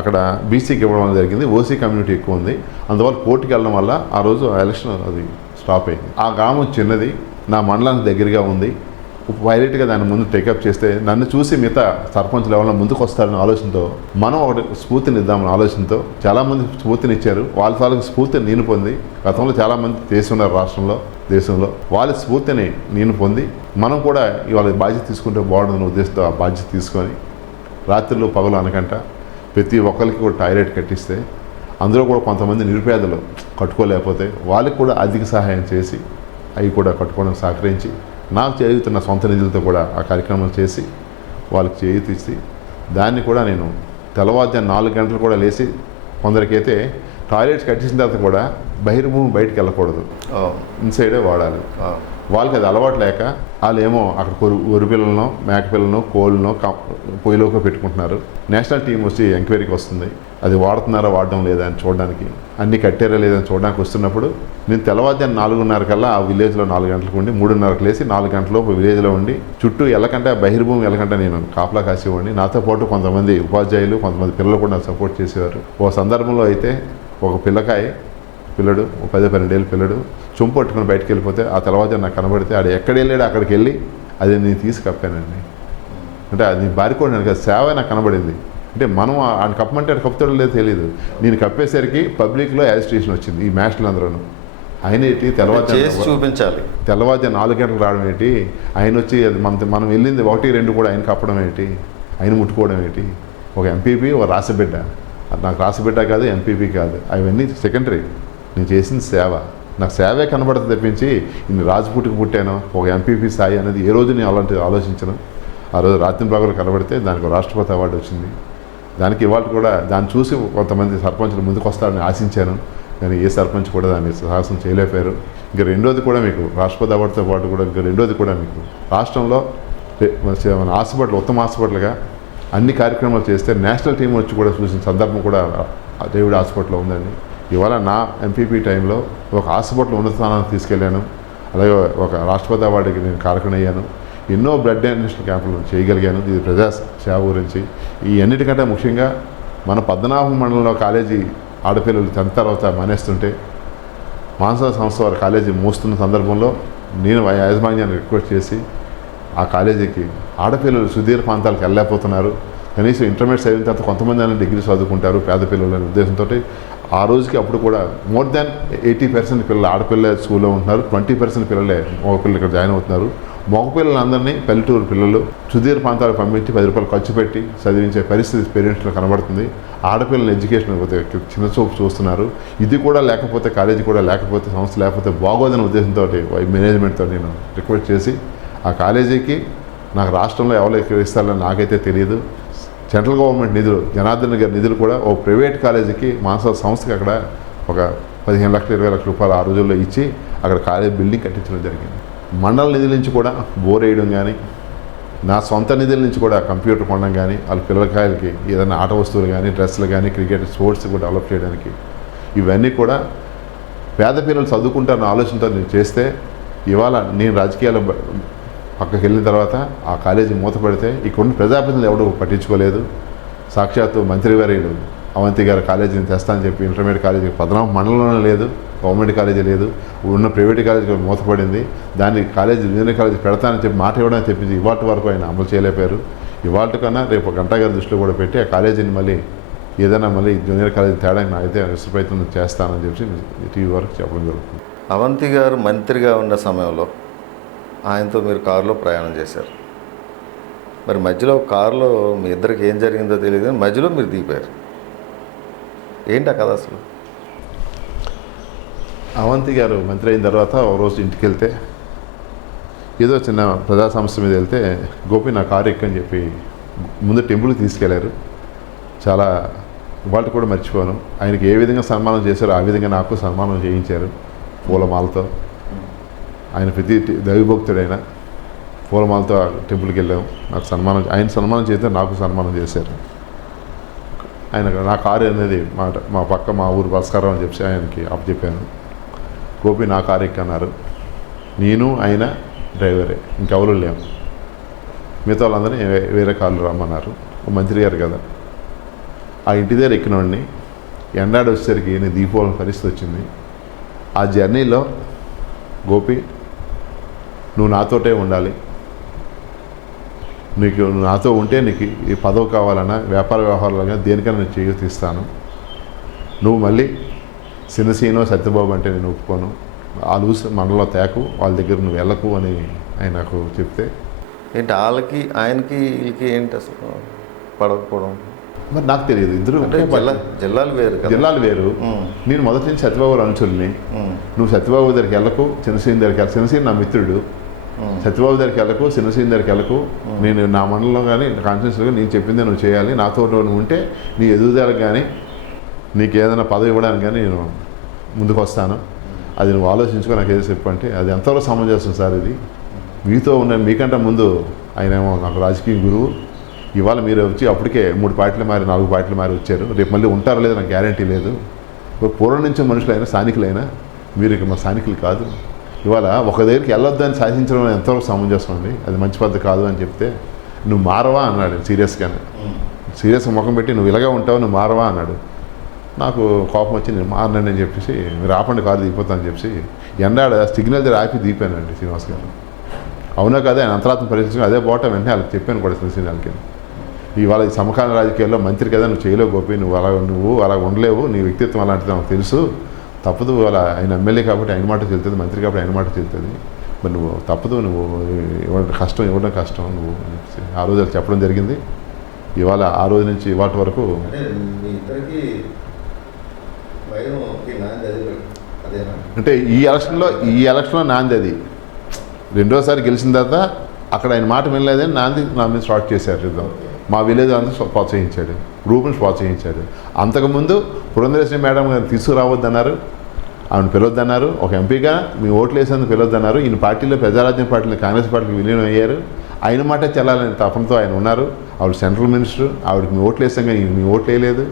అక్కడ బీసీకి ఇవ్వడం జరిగింది, ఓసీ కమ్యూనిటీ ఎక్కువ ఉంది. అందువల్ల కోర్టుకి వెళ్ళడం వల్ల ఆ రోజు ఎలక్షన్ అది స్టాప్ అయింది. ఆ గ్రామం చిన్నది, నా మండలానికి దగ్గరగా ఉంది. పైలట్గా దాన్ని ముందు టేకప్ చేస్తే నన్ను చూసి మిగతా సర్పంచ్ లెవెల్లో ముందుకు వస్తారనే ఆలోచనతో మనం ఒకటి స్ఫూర్తిని ఇద్దామనే ఆలోచనతో చాలామంది స్ఫూర్తిని ఇచ్చారు. వాళ్ళకి స్ఫూర్తిని నేను పొంది, గతంలో చాలామంది చేస్తున్నారు రాష్ట్రంలో దేశంలో, వాళ్ళ స్ఫూర్తిని నేను పొంది మనం కూడా ఇవాళ బాధ్యత తీసుకుంటే బాగుంటుందనే ఉద్దేశంతో ఆ బాధ్యత తీసుకొని రాత్రులు పగలు అనకంట ప్రతి ఒక్కరికి కూడా టాయిలెట్ కట్టిస్తే, అందులో కూడా కొంతమంది నిరుపేదలు కట్టుకోలేకపోతే వాళ్ళకి కూడా ఆర్థిక సహాయం చేసి అవి కూడా కట్టుకోవడం సహకరించి నాకు చేయుతున్న సొంత నిధులతో కూడా ఆ కార్యక్రమం చేసి వాళ్ళకి చేయుతీసి దాన్ని కూడా నేను తెల్లవారుజాము 4 గంటలు కూడా లేచి, కొందరికైతే టాయిలెట్స్ కట్టించిన తర్వాత కూడా బహిర్భూమి బయటికి వెళ్ళకూడదు, ఇన్సైడే వాడాలి. వాళ్ళకి అది అలవాటు లేక వాళ్ళు ఏమో అక్కడ ఒరి పిల్లలను, మేక పిల్లలను, కోళ్ళను పొయ్యిలోకి పెట్టుకుంటున్నారు. నేషనల్ టీం వచ్చి ఎంక్వైరీకి వస్తుంది, అది వాడుతున్నారా వాడడం లేదా అని చూడడానికి, అన్నీ కట్టారా లేదని చూడడానికి వస్తున్నప్పుడు నేను తెల్లవారుజాము 4:30 కల్లా ఆ విలేజ్లో 4 గంటలకు ఉండి 3:30కి లేచి 4 గంటలకు విలేజ్లో ఉండి చుట్టూ ఎల్లకంటే బహిర్భూమి ఎల్లకంటే నేను కాపలా కాసేవాడిని. నాతో పాటు కొంతమంది ఉపాధ్యాయులు, కొంతమంది పిల్లలు కూడా నాకు సపోర్ట్ చేసేవారు. ఓ సందర్భంలో అయితే ఒక పిల్లడు 10-12 ఏళ్ళ పిల్లడు చొంపు పట్టుకుని బయటకు వెళ్ళిపోతే ఆ తెల్లవారుజాము నాకు కనబడితే ఆడు ఎక్కడ వెళ్ళాడు అక్కడికి వెళ్ళి అది నేను తీసి కప్పానండి. అంటే అది బారికోండి కదా, సేవ నాకు కనబడింది. అంటే మనం ఆయన కప్పమంటే ఆడు కప్పుతాడో లేదో తెలియదు. నేను కప్పేసరికి పబ్లిక్లో యాజిటేషన్ వచ్చింది. ఈ మ్యాచ్లు అందరూ ఆయన ఏంటి తెల్లవారుజాము చూపించాలి, తెల్లవారుజాము 4 గంటలకు రావడం ఏంటి, ఆయన వచ్చి మనం వెళ్ళింది 1-2 కూడా ఆయన కప్పడం ఏంటి, ఆయన ముట్టుకోవడం ఏంటి. ఒక ఎంపీపీ, ఒక రాసిబిడ్డ, నాకు రాసిబిడ్డ కాదు, ఎంపీపీ కాదు, అవన్నీ సెకండరీ. నేను చేసిన సేవ, నాకు సేవే కనబడుతుంది తప్పించి ఇన్ని రాజపుట్టుకు పుట్టాను ఒక ఎంపీపీ స్థాయి అనేది ఏ రోజు నేను అలాంటి ఆలోచించను. ఆ రోజు రాత్రి బ్లాగులు కనబడితే దానికి రాష్ట్రపతి అవార్డు వచ్చింది. దానికి ఇవాళ కూడా దాన్ని చూసి కొంతమంది సర్పంచులు ముందుకు వస్తారని ఆశించాను, కానీ ఏ సర్పంచ్ కూడా దాన్ని సాహసం చేయలేకపోయారు. ఇంకా రెండోది కూడా మీకు రాష్ట్రపతి అవార్డుతో పాటు కూడా ఇంకా రెండోది కూడా మీకు రాష్ట్రంలో మన హాస్పిటల్ ఉత్తమ హాస్పిటల్గా అన్ని కార్యక్రమాలు చేస్తే నేషనల్ టీం వచ్చి కూడా చూసిన సందర్భం కూడా డేవిడ్ హాస్పిటల్లో ఉందండి. ఇవాళ నా ఎంపీపీ టైంలో ఒక హాస్పిటల్ ఉన్నత స్థానానికి తీసుకెళ్ళాను, అలాగే ఒక రాష్ట్రపతి అవార్డుకి నేను కారకునయ్యాను, ఎన్నో బ్లడ్ డొనేషన్ క్యాంపులు చేయగలిగాను. ఇది ప్రజా సేవ గురించి. ఈ అన్నిటికంటే ముఖ్యంగా మన పద్మనాభం మండలంలో కాలేజీ ఆడపిల్లలు 10th తర్వాత మానేస్తుంటే మానస సంస్థ వారి కాలేజీ మోస్తున్న సందర్భంలో నేను యాజమాన్యాన్ని రిక్వెస్ట్ చేసి ఆ కాలేజీకి ఆడపిల్లలు సుదీర్ఘ ప్రాంతాలకు వెళ్ళలేకపోతున్నారు, కనీసం ఇంటర్మీడియట్ అయిన తర్వాత కొంతమంది అయినా డిగ్రీ చదువుకుంటారు పేద పిల్లలు అనే ఉద్దేశంతో ఆ రోజుకి అప్పుడు కూడా మోర్ దాన్ 80% పిల్లలు ఆడపిల్లలే స్కూల్లో ఉంటున్నారు, 20% పిల్లలే మగపిల్లలు ఇక్కడ జాయిన్ అవుతున్నారు. మగపిల్లలందరినీ పల్లెటూరు పిల్లలు సుదీర్ఘ ప్రాంతాలకు పంపించి 10 రూపాయలు ఖర్చు పెట్టి చదివించే పరిస్థితి పేరెంట్స్లో కనబడుతుంది. ఆడపిల్లల ఎడ్యుకేషన్ చిన్న చూపు చూస్తున్నారు. ఇది కూడా లేకపోతే కాలేజీ కూడా లేకపోతే సంస్థ లేకపోతే బాగోదనే ఉద్దేశంతో మేనేజ్మెంట్తో నేను రిక్వెస్ట్ చేసి ఆ కాలేజీకి నాకు రాష్ట్రంలో ఎవరు ఇస్తారో నాకైతే తెలియదు, సెంట్రల్ గవర్నమెంట్ నిధులు జనార్దన్ గారి నిధులు కూడా ఓ ప్రైవేట్ కాలేజీకి మానస సంస్థకి అక్కడ ఒక 15 లక్షలు 20 లక్షల రూపాయలు ఆ రోజుల్లో ఇచ్చి అక్కడ కాలేజీ బిల్డింగ్ కట్టించడం జరిగింది. మండల నిధుల నుంచి కూడా బోర్ వేయడం కానీ, నా సొంత నిధుల నుంచి కూడా కంప్యూటర్ కొనడం కానీ, వాళ్ళ పిల్లకాయలకి ఏదైనా ఆట వస్తువులు కానీ, డ్రెస్సులు కానీ, క్రికెట్ స్పోర్ట్స్ కూడా డెవలప్ చేయడానికి ఇవన్నీ కూడా పేద పిల్లలు చదువుకుంటారన్న ఆలోచనతో నేను చేస్తే ఇవాళ నేను రాజకీయాల పక్కకి వెళ్ళిన తర్వాత ఆ కాలేజీ మూతపడితే ఇక్కడున్న ప్రజాప్రతినిధులు ఎవరు పట్టించుకోలేదు. సాక్షాత్తు మంత్రివర్యులు అవంతి గారి కాలేజీని తెస్తానని చెప్పి ఇంటర్మీడియట్ కాలేజీ పద్మనాభం మండలంలోనే లేదు, గవర్నమెంట్ కాలేజీ లేదు, ఉన్న ప్రైవేట్ కాలేజీ మూతపడింది. దాన్ని కాలేజీ జూనియర్ కాలేజీ పెడతానని చెప్పి మాట ఇవ్వడానికి చెప్పింది ఇవాటి వరకు ఆయన అమలు చేయలేపారు. ఇవాళ కన్నా రేపు గంటా గారి దృష్టిలో కూడా పెట్టి ఆ కాలేజీని మళ్ళీ ఏదైనా మళ్ళీ జూనియర్ కాలేజీ తేడానికి అయితే విశ్వప్రయత్నం చేస్తానని చెప్పి టీవీ వరకు చెప్పడం జరుగుతుంది. అవంతి గారు మంత్రిగా ఉన్న సమయంలో ఆయనతో మీరు కారులో ప్రయాణం చేశారు. మరి మధ్యలో కారులో మీ ఇద్దరికి ఏం జరిగిందో తెలియదు కానీ మధ్యలో మీరు దిగిపోయారు. ఏంటి ఆ కథ అసలు? అవంతి గారు మంత్రి అయిన తర్వాత ఓ రోజు ఇంటికి వెళ్తే ఏదో చిన్న ప్రజా సమస్య మీద వెళ్తే గోపి నా కారు ఎక్కని చెప్పి ముందు టెంపుల్కి తీసుకెళ్లారు. చాలా వాళ్ళు కూడా మర్చిపోను. ఆయనకి ఏ విధంగా సన్మానం చేశారో ఆ విధంగా నాకు సన్మానం చేయించారు పూలమాలతో. ఆయన ప్రతి దైవభక్తుడైన పూలమాలతో టెంపుల్కి వెళ్ళాము. నాకు సన్మానం, ఆయన సన్మానం చేస్తే నాకు సన్మానం చేశారు. ఆయన నా కారు అనేది మా పక్క మా ఊరు బస్కారం అని చెప్పి ఆయనకి అప్పచెప్పాను. గోపి నా కారు ఎక్కన్నారు. నేను ఆయన డ్రైవరే, ఇంకెవరు లేము. మిగతా వాళ్ళందరినీ వేరే కార్లు రమ్మన్నారు. మంత్రి గారు కదా. ఆ ఇంటి దగ్గర ఎక్కినవాడిని ఎండాడు వచ్చేసరికి నేను దిగిపోవాలని పరిస్థితి వచ్చింది. ఆ జర్నీలో గోపి నువ్వు నాతోటే ఉండాలి, నీకు నాతో ఉంటే నీకు ఈ పదవి కావాలన్నా వ్యాపార వ్యవహారాలుగా దేనికైనా నేను చేయూతిస్తాను. నువ్వు మళ్ళీ సినసీనో సత్యబాబు అంటే నేను ఒప్పుకోను, ఆ లూస్ మనలో తేకు, వాళ్ళ దగ్గర నువ్వు వెళ్ళకు అని ఆయన నాకు చెప్తే ఏంటి వాళ్ళకి ఆయనకి వీళ్ళకి ఏంటి అసలు పడకపోవడం? మరి నాకు తెలియదు. ఇద్దరు జిల్లాలు వేరు కదా. జిల్లాలు వేరు. నేను మొదటి నుంచి సత్యబాబు అనుచుల్ని. నువ్వు సత్యబాబు దగ్గరికి వెళ్ళకు, చిన్నసీని దగ్గరికి వెళ్ళకు. చిన్నసీని నా మిత్రుడు. సత్యబాబు దగ్గరికి వెళ్ళకు, చిన్నసీని దగ్గరికి వెళ్ళకు. నేను నా మండలంలో కానీ కాన్స్టిట్యూన్సీలో నేను చెప్పిందే నువ్వు చేయాలి. నాతో నువ్వు ఉంటే నీ ఎదుగుదలకు కానీ నీకు ఏదైనా పదవి ఇవ్వడానికి కానీ నేను ముందుకు వస్తాను. అది నువ్వు ఆలోచించుకో, నాకు ఏదో చెప్పంటే అది ఎంతవరకు సమంజసం సార్. ఇది మీతో ఉన్న మీకంటే ముందు ఆయన ఏమో నాకు రాజకీయ గురువు. ఇవాళ మీరు వచ్చి అప్పటికే 3 పార్టీలు మారి 4 పార్టీలు మారి వచ్చారు. రేపు మళ్ళీ ఉంటారో లేదో నాకు గ్యారంటీ లేదు. పూర్వం నుంచి మనుషులైనా స్థానికులైనా మీరు ఇక మా స్థానికులు కాదు. ఇవాళ ఒక దగ్గరికి వెళ్ళొద్దని శాసించడం ఎంతవరకు సమంజసం అండి. అది మంచి పద్ధతి కాదు అని చెప్తే నువ్వు మారవా అన్నాడు సీరియస్గానే. సీరియస్గా ముఖం పెట్టి నువ్వు ఇలాగే ఉంటావు, నువ్వు మారవా అన్నాడు. నాకు కోపం వచ్చి నేను మారనండి అని చెప్పేసి మీరు ఆపండి కారు దిగిపోతానని చెప్పేసి ఎండాడ సిగ్నల్ దగ్గర ఆపి దిగిపోయానండి శ్రీనివాస్ గారు. అవునా కదా, ఆయన అంతరాత్మ పరిశీలించుకుని అదే పోవటం వెంటనే వాళ్ళకి చెప్పాను కూడా శ్రీనివాస్కి. ఇవాళ ఈ సమకాలీన రాజకీయాల్లో మంత్రి కదా, నువ్వు చేయలేవు గోపి, నువ్వు అలా ఉండలేవు, నీ వ్యక్తిత్వం అలాంటిది నాకు తెలుసు, తప్పదు. అలా ఆయన ఎమ్మెల్యే కాబట్టి ఆయన మాట చెల్తుంది, మంత్రి కాబట్టి ఆయన మాట చెల్తుంది, మరి నువ్వు తప్పదు, నువ్వు ఇవ్వడం కష్టం నువ్వు ఆ రోజు చెప్పడం జరిగింది. ఇవాళ ఆ రోజు నుంచి ఇవాటి వరకు అంటే ఈ ఎలక్షన్లో నాంది అది. రెండోసారి గెలిచిన తర్వాత అక్కడ ఆయన మాట వినలేదని నాంది నా మీద స్టార్ట్ చేశారు యుద్ధం. మా విలేజ్ అంతా ప్రోత్సహించాడు, గ్రూప్ని ప్రోత్సహించాడు. అంతకుముందు పురంధరేశ్వరి మేడం గారు తీసుకురావద్దన్నారు, ఆమెను పిలవద్దన్నారు. ఒక ఎంపీగా మీ ఓట్లు వేసేందుకు పిలవద్దన్నారు. ఈయన పార్టీలో ప్రజారాజ్యం పార్టీలో కాంగ్రెస్ పార్టీకి విలీనం అయ్యారు. ఆయన మాట చెల్లాలని తపనతో ఆయన ఉన్నారు. ఆవిడ సెంట్రల్ మినిస్టర్, ఆవిడకి మీ ఓట్లు వేసాం కానీ మీ ఓట్లు వేయలేదు.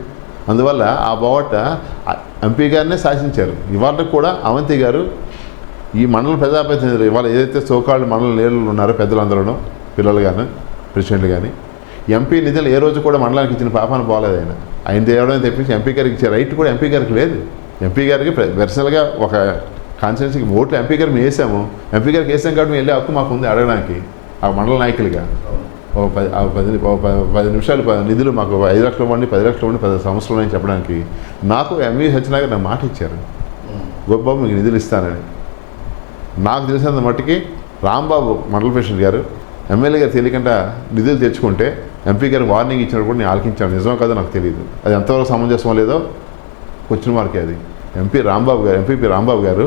అందువల్ల ఆ బావట ఎంపీ గారినే శాసించారు. ఇవాళ కూడా అవంతి గారు ఈ మండల ప్రజాప్రతినిధులు ఇవాళ ఏదైతే సోకాళ్ళు మండల లీడర్లు ఉన్నారో పెద్దలందరూ, పిల్లలు కానీ ప్రెసిడెంట్లు కానీ, ఎంపీ నిధులు ఏ రోజు కూడా మండలానికి ఇచ్చిన పాపాన పోలేదు. ఆయన తేవడం తెప్పించి ఎంపీ గారికి ఇచ్చే రైట్ కూడా ఎంపీ గారికి లేదు. ఎంపీ గారికి పర్సనల్గా ఒక కాన్స్టిట్యున్సీకి ఓట్లు ఎంపీ గారికి మేము వేసాము, ఎంపీ గారికి వేసాం కాబట్టి మేము వెళ్ళే హక్కు మాకు ఉంది అడగడానికి. ఆ మండల నాయకులుగా ఒక 10 నిమిషాలు నిధులు మాకు 5 లక్షలు ఇవ్వండి, 10 లక్షలు ఇవ్వండి, 10 సంవత్సరాలు అని చెప్పడానికి నాకు ఎంవీ సత్యనారాయణ నాకు మాట ఇచ్చారు, గోపాబు మీకు నిధులు ఇస్తానని. నాకు తెలిసినంత మట్టికి రాంబాబు మండల ప్రెసిడెంట్ గారు ఎమ్మెల్యే గారు తెలియకుండా నిధులు తెచ్చుకుంటే ఎంపీ గారు వార్నింగ్ ఇచ్చినప్పుడు కూడా నేను ఆలకించాను. నిజమో కాదో నాకు తెలియదు, అది ఎంతవరకు సమంజసం లేదో క్వశ్చన్ మార్కే. అది ఎంపీ రాంబాబు గారు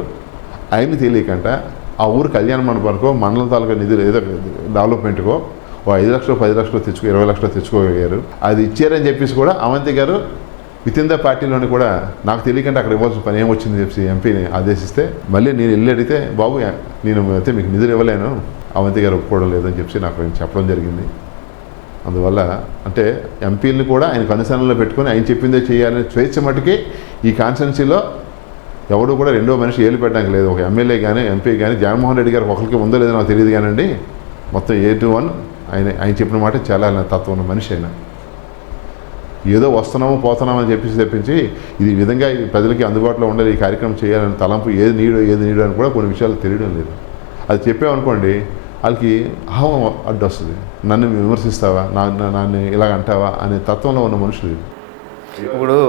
ఆయన్ని తెలియకుండా ఆ ఊరు కళ్యాణ మండపానికో మండలం తాలూకా నిధులు ఏదో డెవలప్మెంట్కో 5 లక్షలు 10 లక్షలు 20 లక్షలు తెచ్చుకోగలిగారు. అది ఇచ్చారని చెప్పేసి కూడా అవంతి గారు విత్ ఇన్ ద పార్టీలోని కూడా నాకు తెలియకుండా అక్కడ ఇవ్వాల్సిన పని ఏమొచ్చింది చెప్పి ఎంపీని ఆదేశిస్తే మళ్ళీ నేను వెళ్ళి అడిగితే బాబు నేను అయితే మీకు నిధులు ఇవ్వలేను, అవంతి గారు ఒప్పుకోవడం లేదని చెప్పి నాకు చెప్పడం జరిగింది. అందువల్ల అంటే ఎంపీలను కూడా ఆయన కనుసరణలో పెట్టుకొని ఆయన చెప్పిందే చేయాలని స్వేచ్ఛ మటుకి ఈ కాన్స్టిట్యున్సీలో ఎవడు కూడా రెండో మనిషి ఏలు పెట్టడానికి లేదు. ఒక ఎమ్మెల్యే కానీ ఎంపీ కానీ జగన్మోహన్ రెడ్డి గారికి ఒకరికి ఉందో లేదో నాకు తెలియదు కానండి, మొత్తం A to 1 ఆయన చెప్పిన మాట చాలా తత్వం ఉన్న మనిషి. అయినా ఏదో వస్తున్నాము పోతున్నామని చెప్పేసి తెప్పించి ఇది విధంగా ప్రజలకి అందుబాటులో ఉండాలి, ఈ కార్యక్రమం చేయాలని తలంపు ఏది నీడు అని కూడా కొన్ని విషయాలు తెలియడం లేదు. అది చెప్పామనుకోండి వాళ్ళకి అహం అడ్డు వస్తుంది, నన్ను విమర్శిస్తావా, నన్ను ఇలాగ అంటావా అనే తత్వంలో ఉన్న మనుషులు. ఇప్పుడు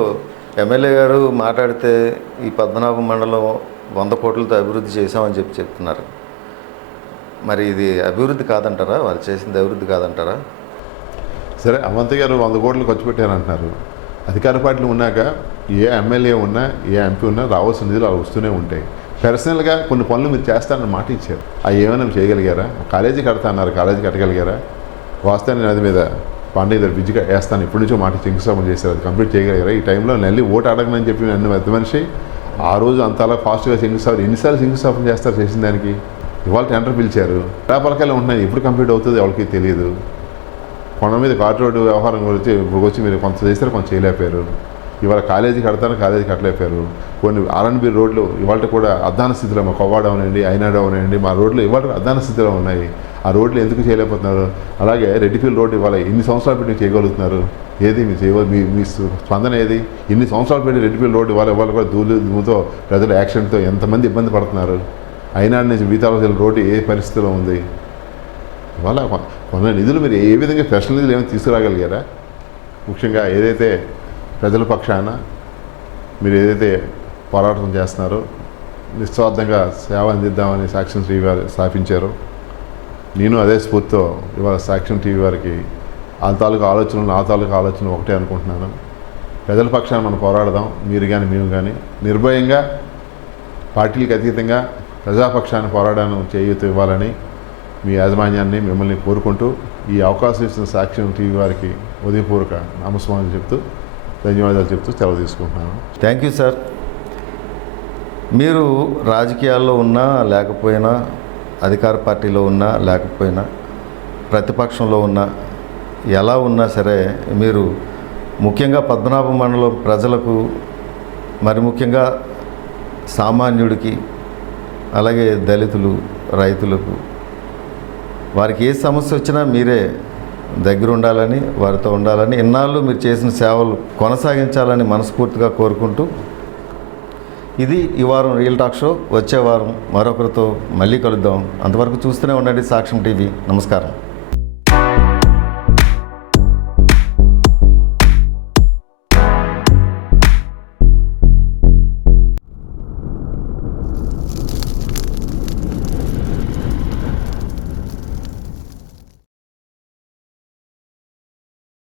ఎమ్మెల్యే గారు మాట్లాడితే ఈ పద్మనాభం మండలం 100 కోట్లతో అభివృద్ధి చేశామని చెప్తున్నారు. మరి ఇది అభివృద్ధి కాదంటారా? వాళ్ళు చేసింది అభివృద్ధి కాదంటారా? సరే, అవంతి గారు 100 కోట్లు ఖర్చు పెట్టారంటున్నారు. అధికార పార్టీలు ఉన్నాక ఏ ఎమ్మెల్యే ఉన్నా ఏ ఎంపీ ఉన్నా రావాల్సిన నిధులు అలా వస్తూనే ఉంటాయి. పర్సనల్గా కొన్ని పనులు మీరు చేస్తారని మాట ఇచ్చారు, అవి ఏమైనా చేయగలిగారా? కాలేజీ కడతా అన్నారు, కాలేజీ కట్టగలిగారా? వాస్తవాన్ని నది మీద పాండే గారు బ్రిడ్జ్ వేస్తాను ఇప్పటి నుంచో మాట శంకుస్థాపన చేశారు, అది కంప్లీట్ చేయగలిగారా? ఈ టైంలో నెల్లి ఓటు అడగనని చెప్పి నన్ను పెద్ద మనిషి ఆ రోజు అంతలా ఫాస్ట్గా శంకుస్థాపన ఎన్నిసార్లు శంకుస్థాపన చేస్తారు చేసిన దానికి? ఇవాళ టెండర్ పిలిచారు, పలకాయలు ఉంటున్నాయి, ఎప్పుడు కంప్లీట్ అవుతుంది ఎవరికి తెలియదు. కొండ మీద ఘాట్ రోడ్డు వ్యవహారం గురించి ఇప్పుడు వచ్చి మీరు కొంత చేస్తారు, కొంత చేయలేకపోయారు. ఇవాళ కాలేజీ కడతాను, కాలేజీ కట్టలేకపోయారు. కొన్ని R&B రోడ్లు ఇవాళ కూడా అద్దాన స్థితిలో, మా కొవ్వాడ అవనండి, అయినాడు అవనండి, మా రోడ్లు ఇవాళ అద్దాన స్థితిలో ఉన్నాయి. ఆ రోడ్లు ఎందుకు చేయలేకపోతున్నారు? అలాగే రెడ్డిఫీల్డ్ రోడ్డు ఇవాళ ఇన్ని సంవత్సరాలు పెట్టి చేయగలుగుతున్నారు, ఏది మీ స్పందన ఏది? ఇన్ని సంవత్సరాలు పెట్టి రెడ్డిఫీల్డ్ రోడ్డు ఇవాళ కూడా దుమ్ముతో ప్రజలు యాక్సిడెంట్తో ఎంతమంది ఇబ్బంది పడుతున్నారు. అయినాడు నుంచి బీతాల రోడ్డు ఏ పరిస్థితిలో ఉంది? ఇవాళ కొన్ని నిధులు మీరు ఏ విధంగా స్పెషల్ నిధులు ఏమైనా తీసుకురాగలిగారా? ముఖ్యంగా ఏదైతే ప్రజల పక్షాన మీరు ఏదైతే పోరాటం చేస్తున్నారో, నిస్వార్థంగా సేవ అందిద్దామని సాక్ష్యం టీవీ వారు స్థాపించారో, నేను అదే స్ఫూర్తితో ఇవాళ సాక్ష్యం టీవీ వారికి ఆ తాలూకు ఆలోచనలు నా తాలూకు ఆలోచనలు ఒకటే అనుకుంటున్నాను. ప్రజల పక్షాన మనం పోరాడదాం, మీరు కానీ మేము కానీ నిర్భయంగా పార్టీలకు అతీతంగా ప్రజాపక్షాన్ని పోరాడాన్ని చేయూత ఇవ్వాలని మీ యాజమాన్యాన్ని మిమ్మల్ని కోరుకుంటూ ఈ అవకాశం ఇచ్చిన సాక్ష్యం టీవీ వారికి ఉదయపూర్వక నమస్కారం చెప్తూ ధన్యవాదాలు చెప్తూ సెలవు తీసుకుంటున్నాను. Thank you sir. మీరు రాజకీయాల్లో ఉన్నా లేకపోయినా, అధికార పార్టీలో ఉన్నా లేకపోయినా, ప్రతిపక్షంలో ఉన్నా, ఎలా ఉన్నా సరే మీరు ముఖ్యంగా పద్మనాభం మండలం ప్రజలకు, మరి ముఖ్యంగా సామాన్యుడికి, అలాగే దళితులు, రైతులకు, వారికి ఏ సమస్య వచ్చినా మీరే దగ్గర ఉండాలని, వారితో ఉండాలని, ఇన్నాళ్ళు మీరు చేసిన సేవలు కొనసాగించాలని మనస్ఫూర్తిగా కోరుకుంటూ, ఇది ఈ వారం రియల్ టాక్ షో. వచ్చే వారం మరొకరితో మళ్ళీ కలుద్దాం. అంతవరకు చూస్తూనే ఉండండి సాక్ష్యం టీవీ. నమస్కారం.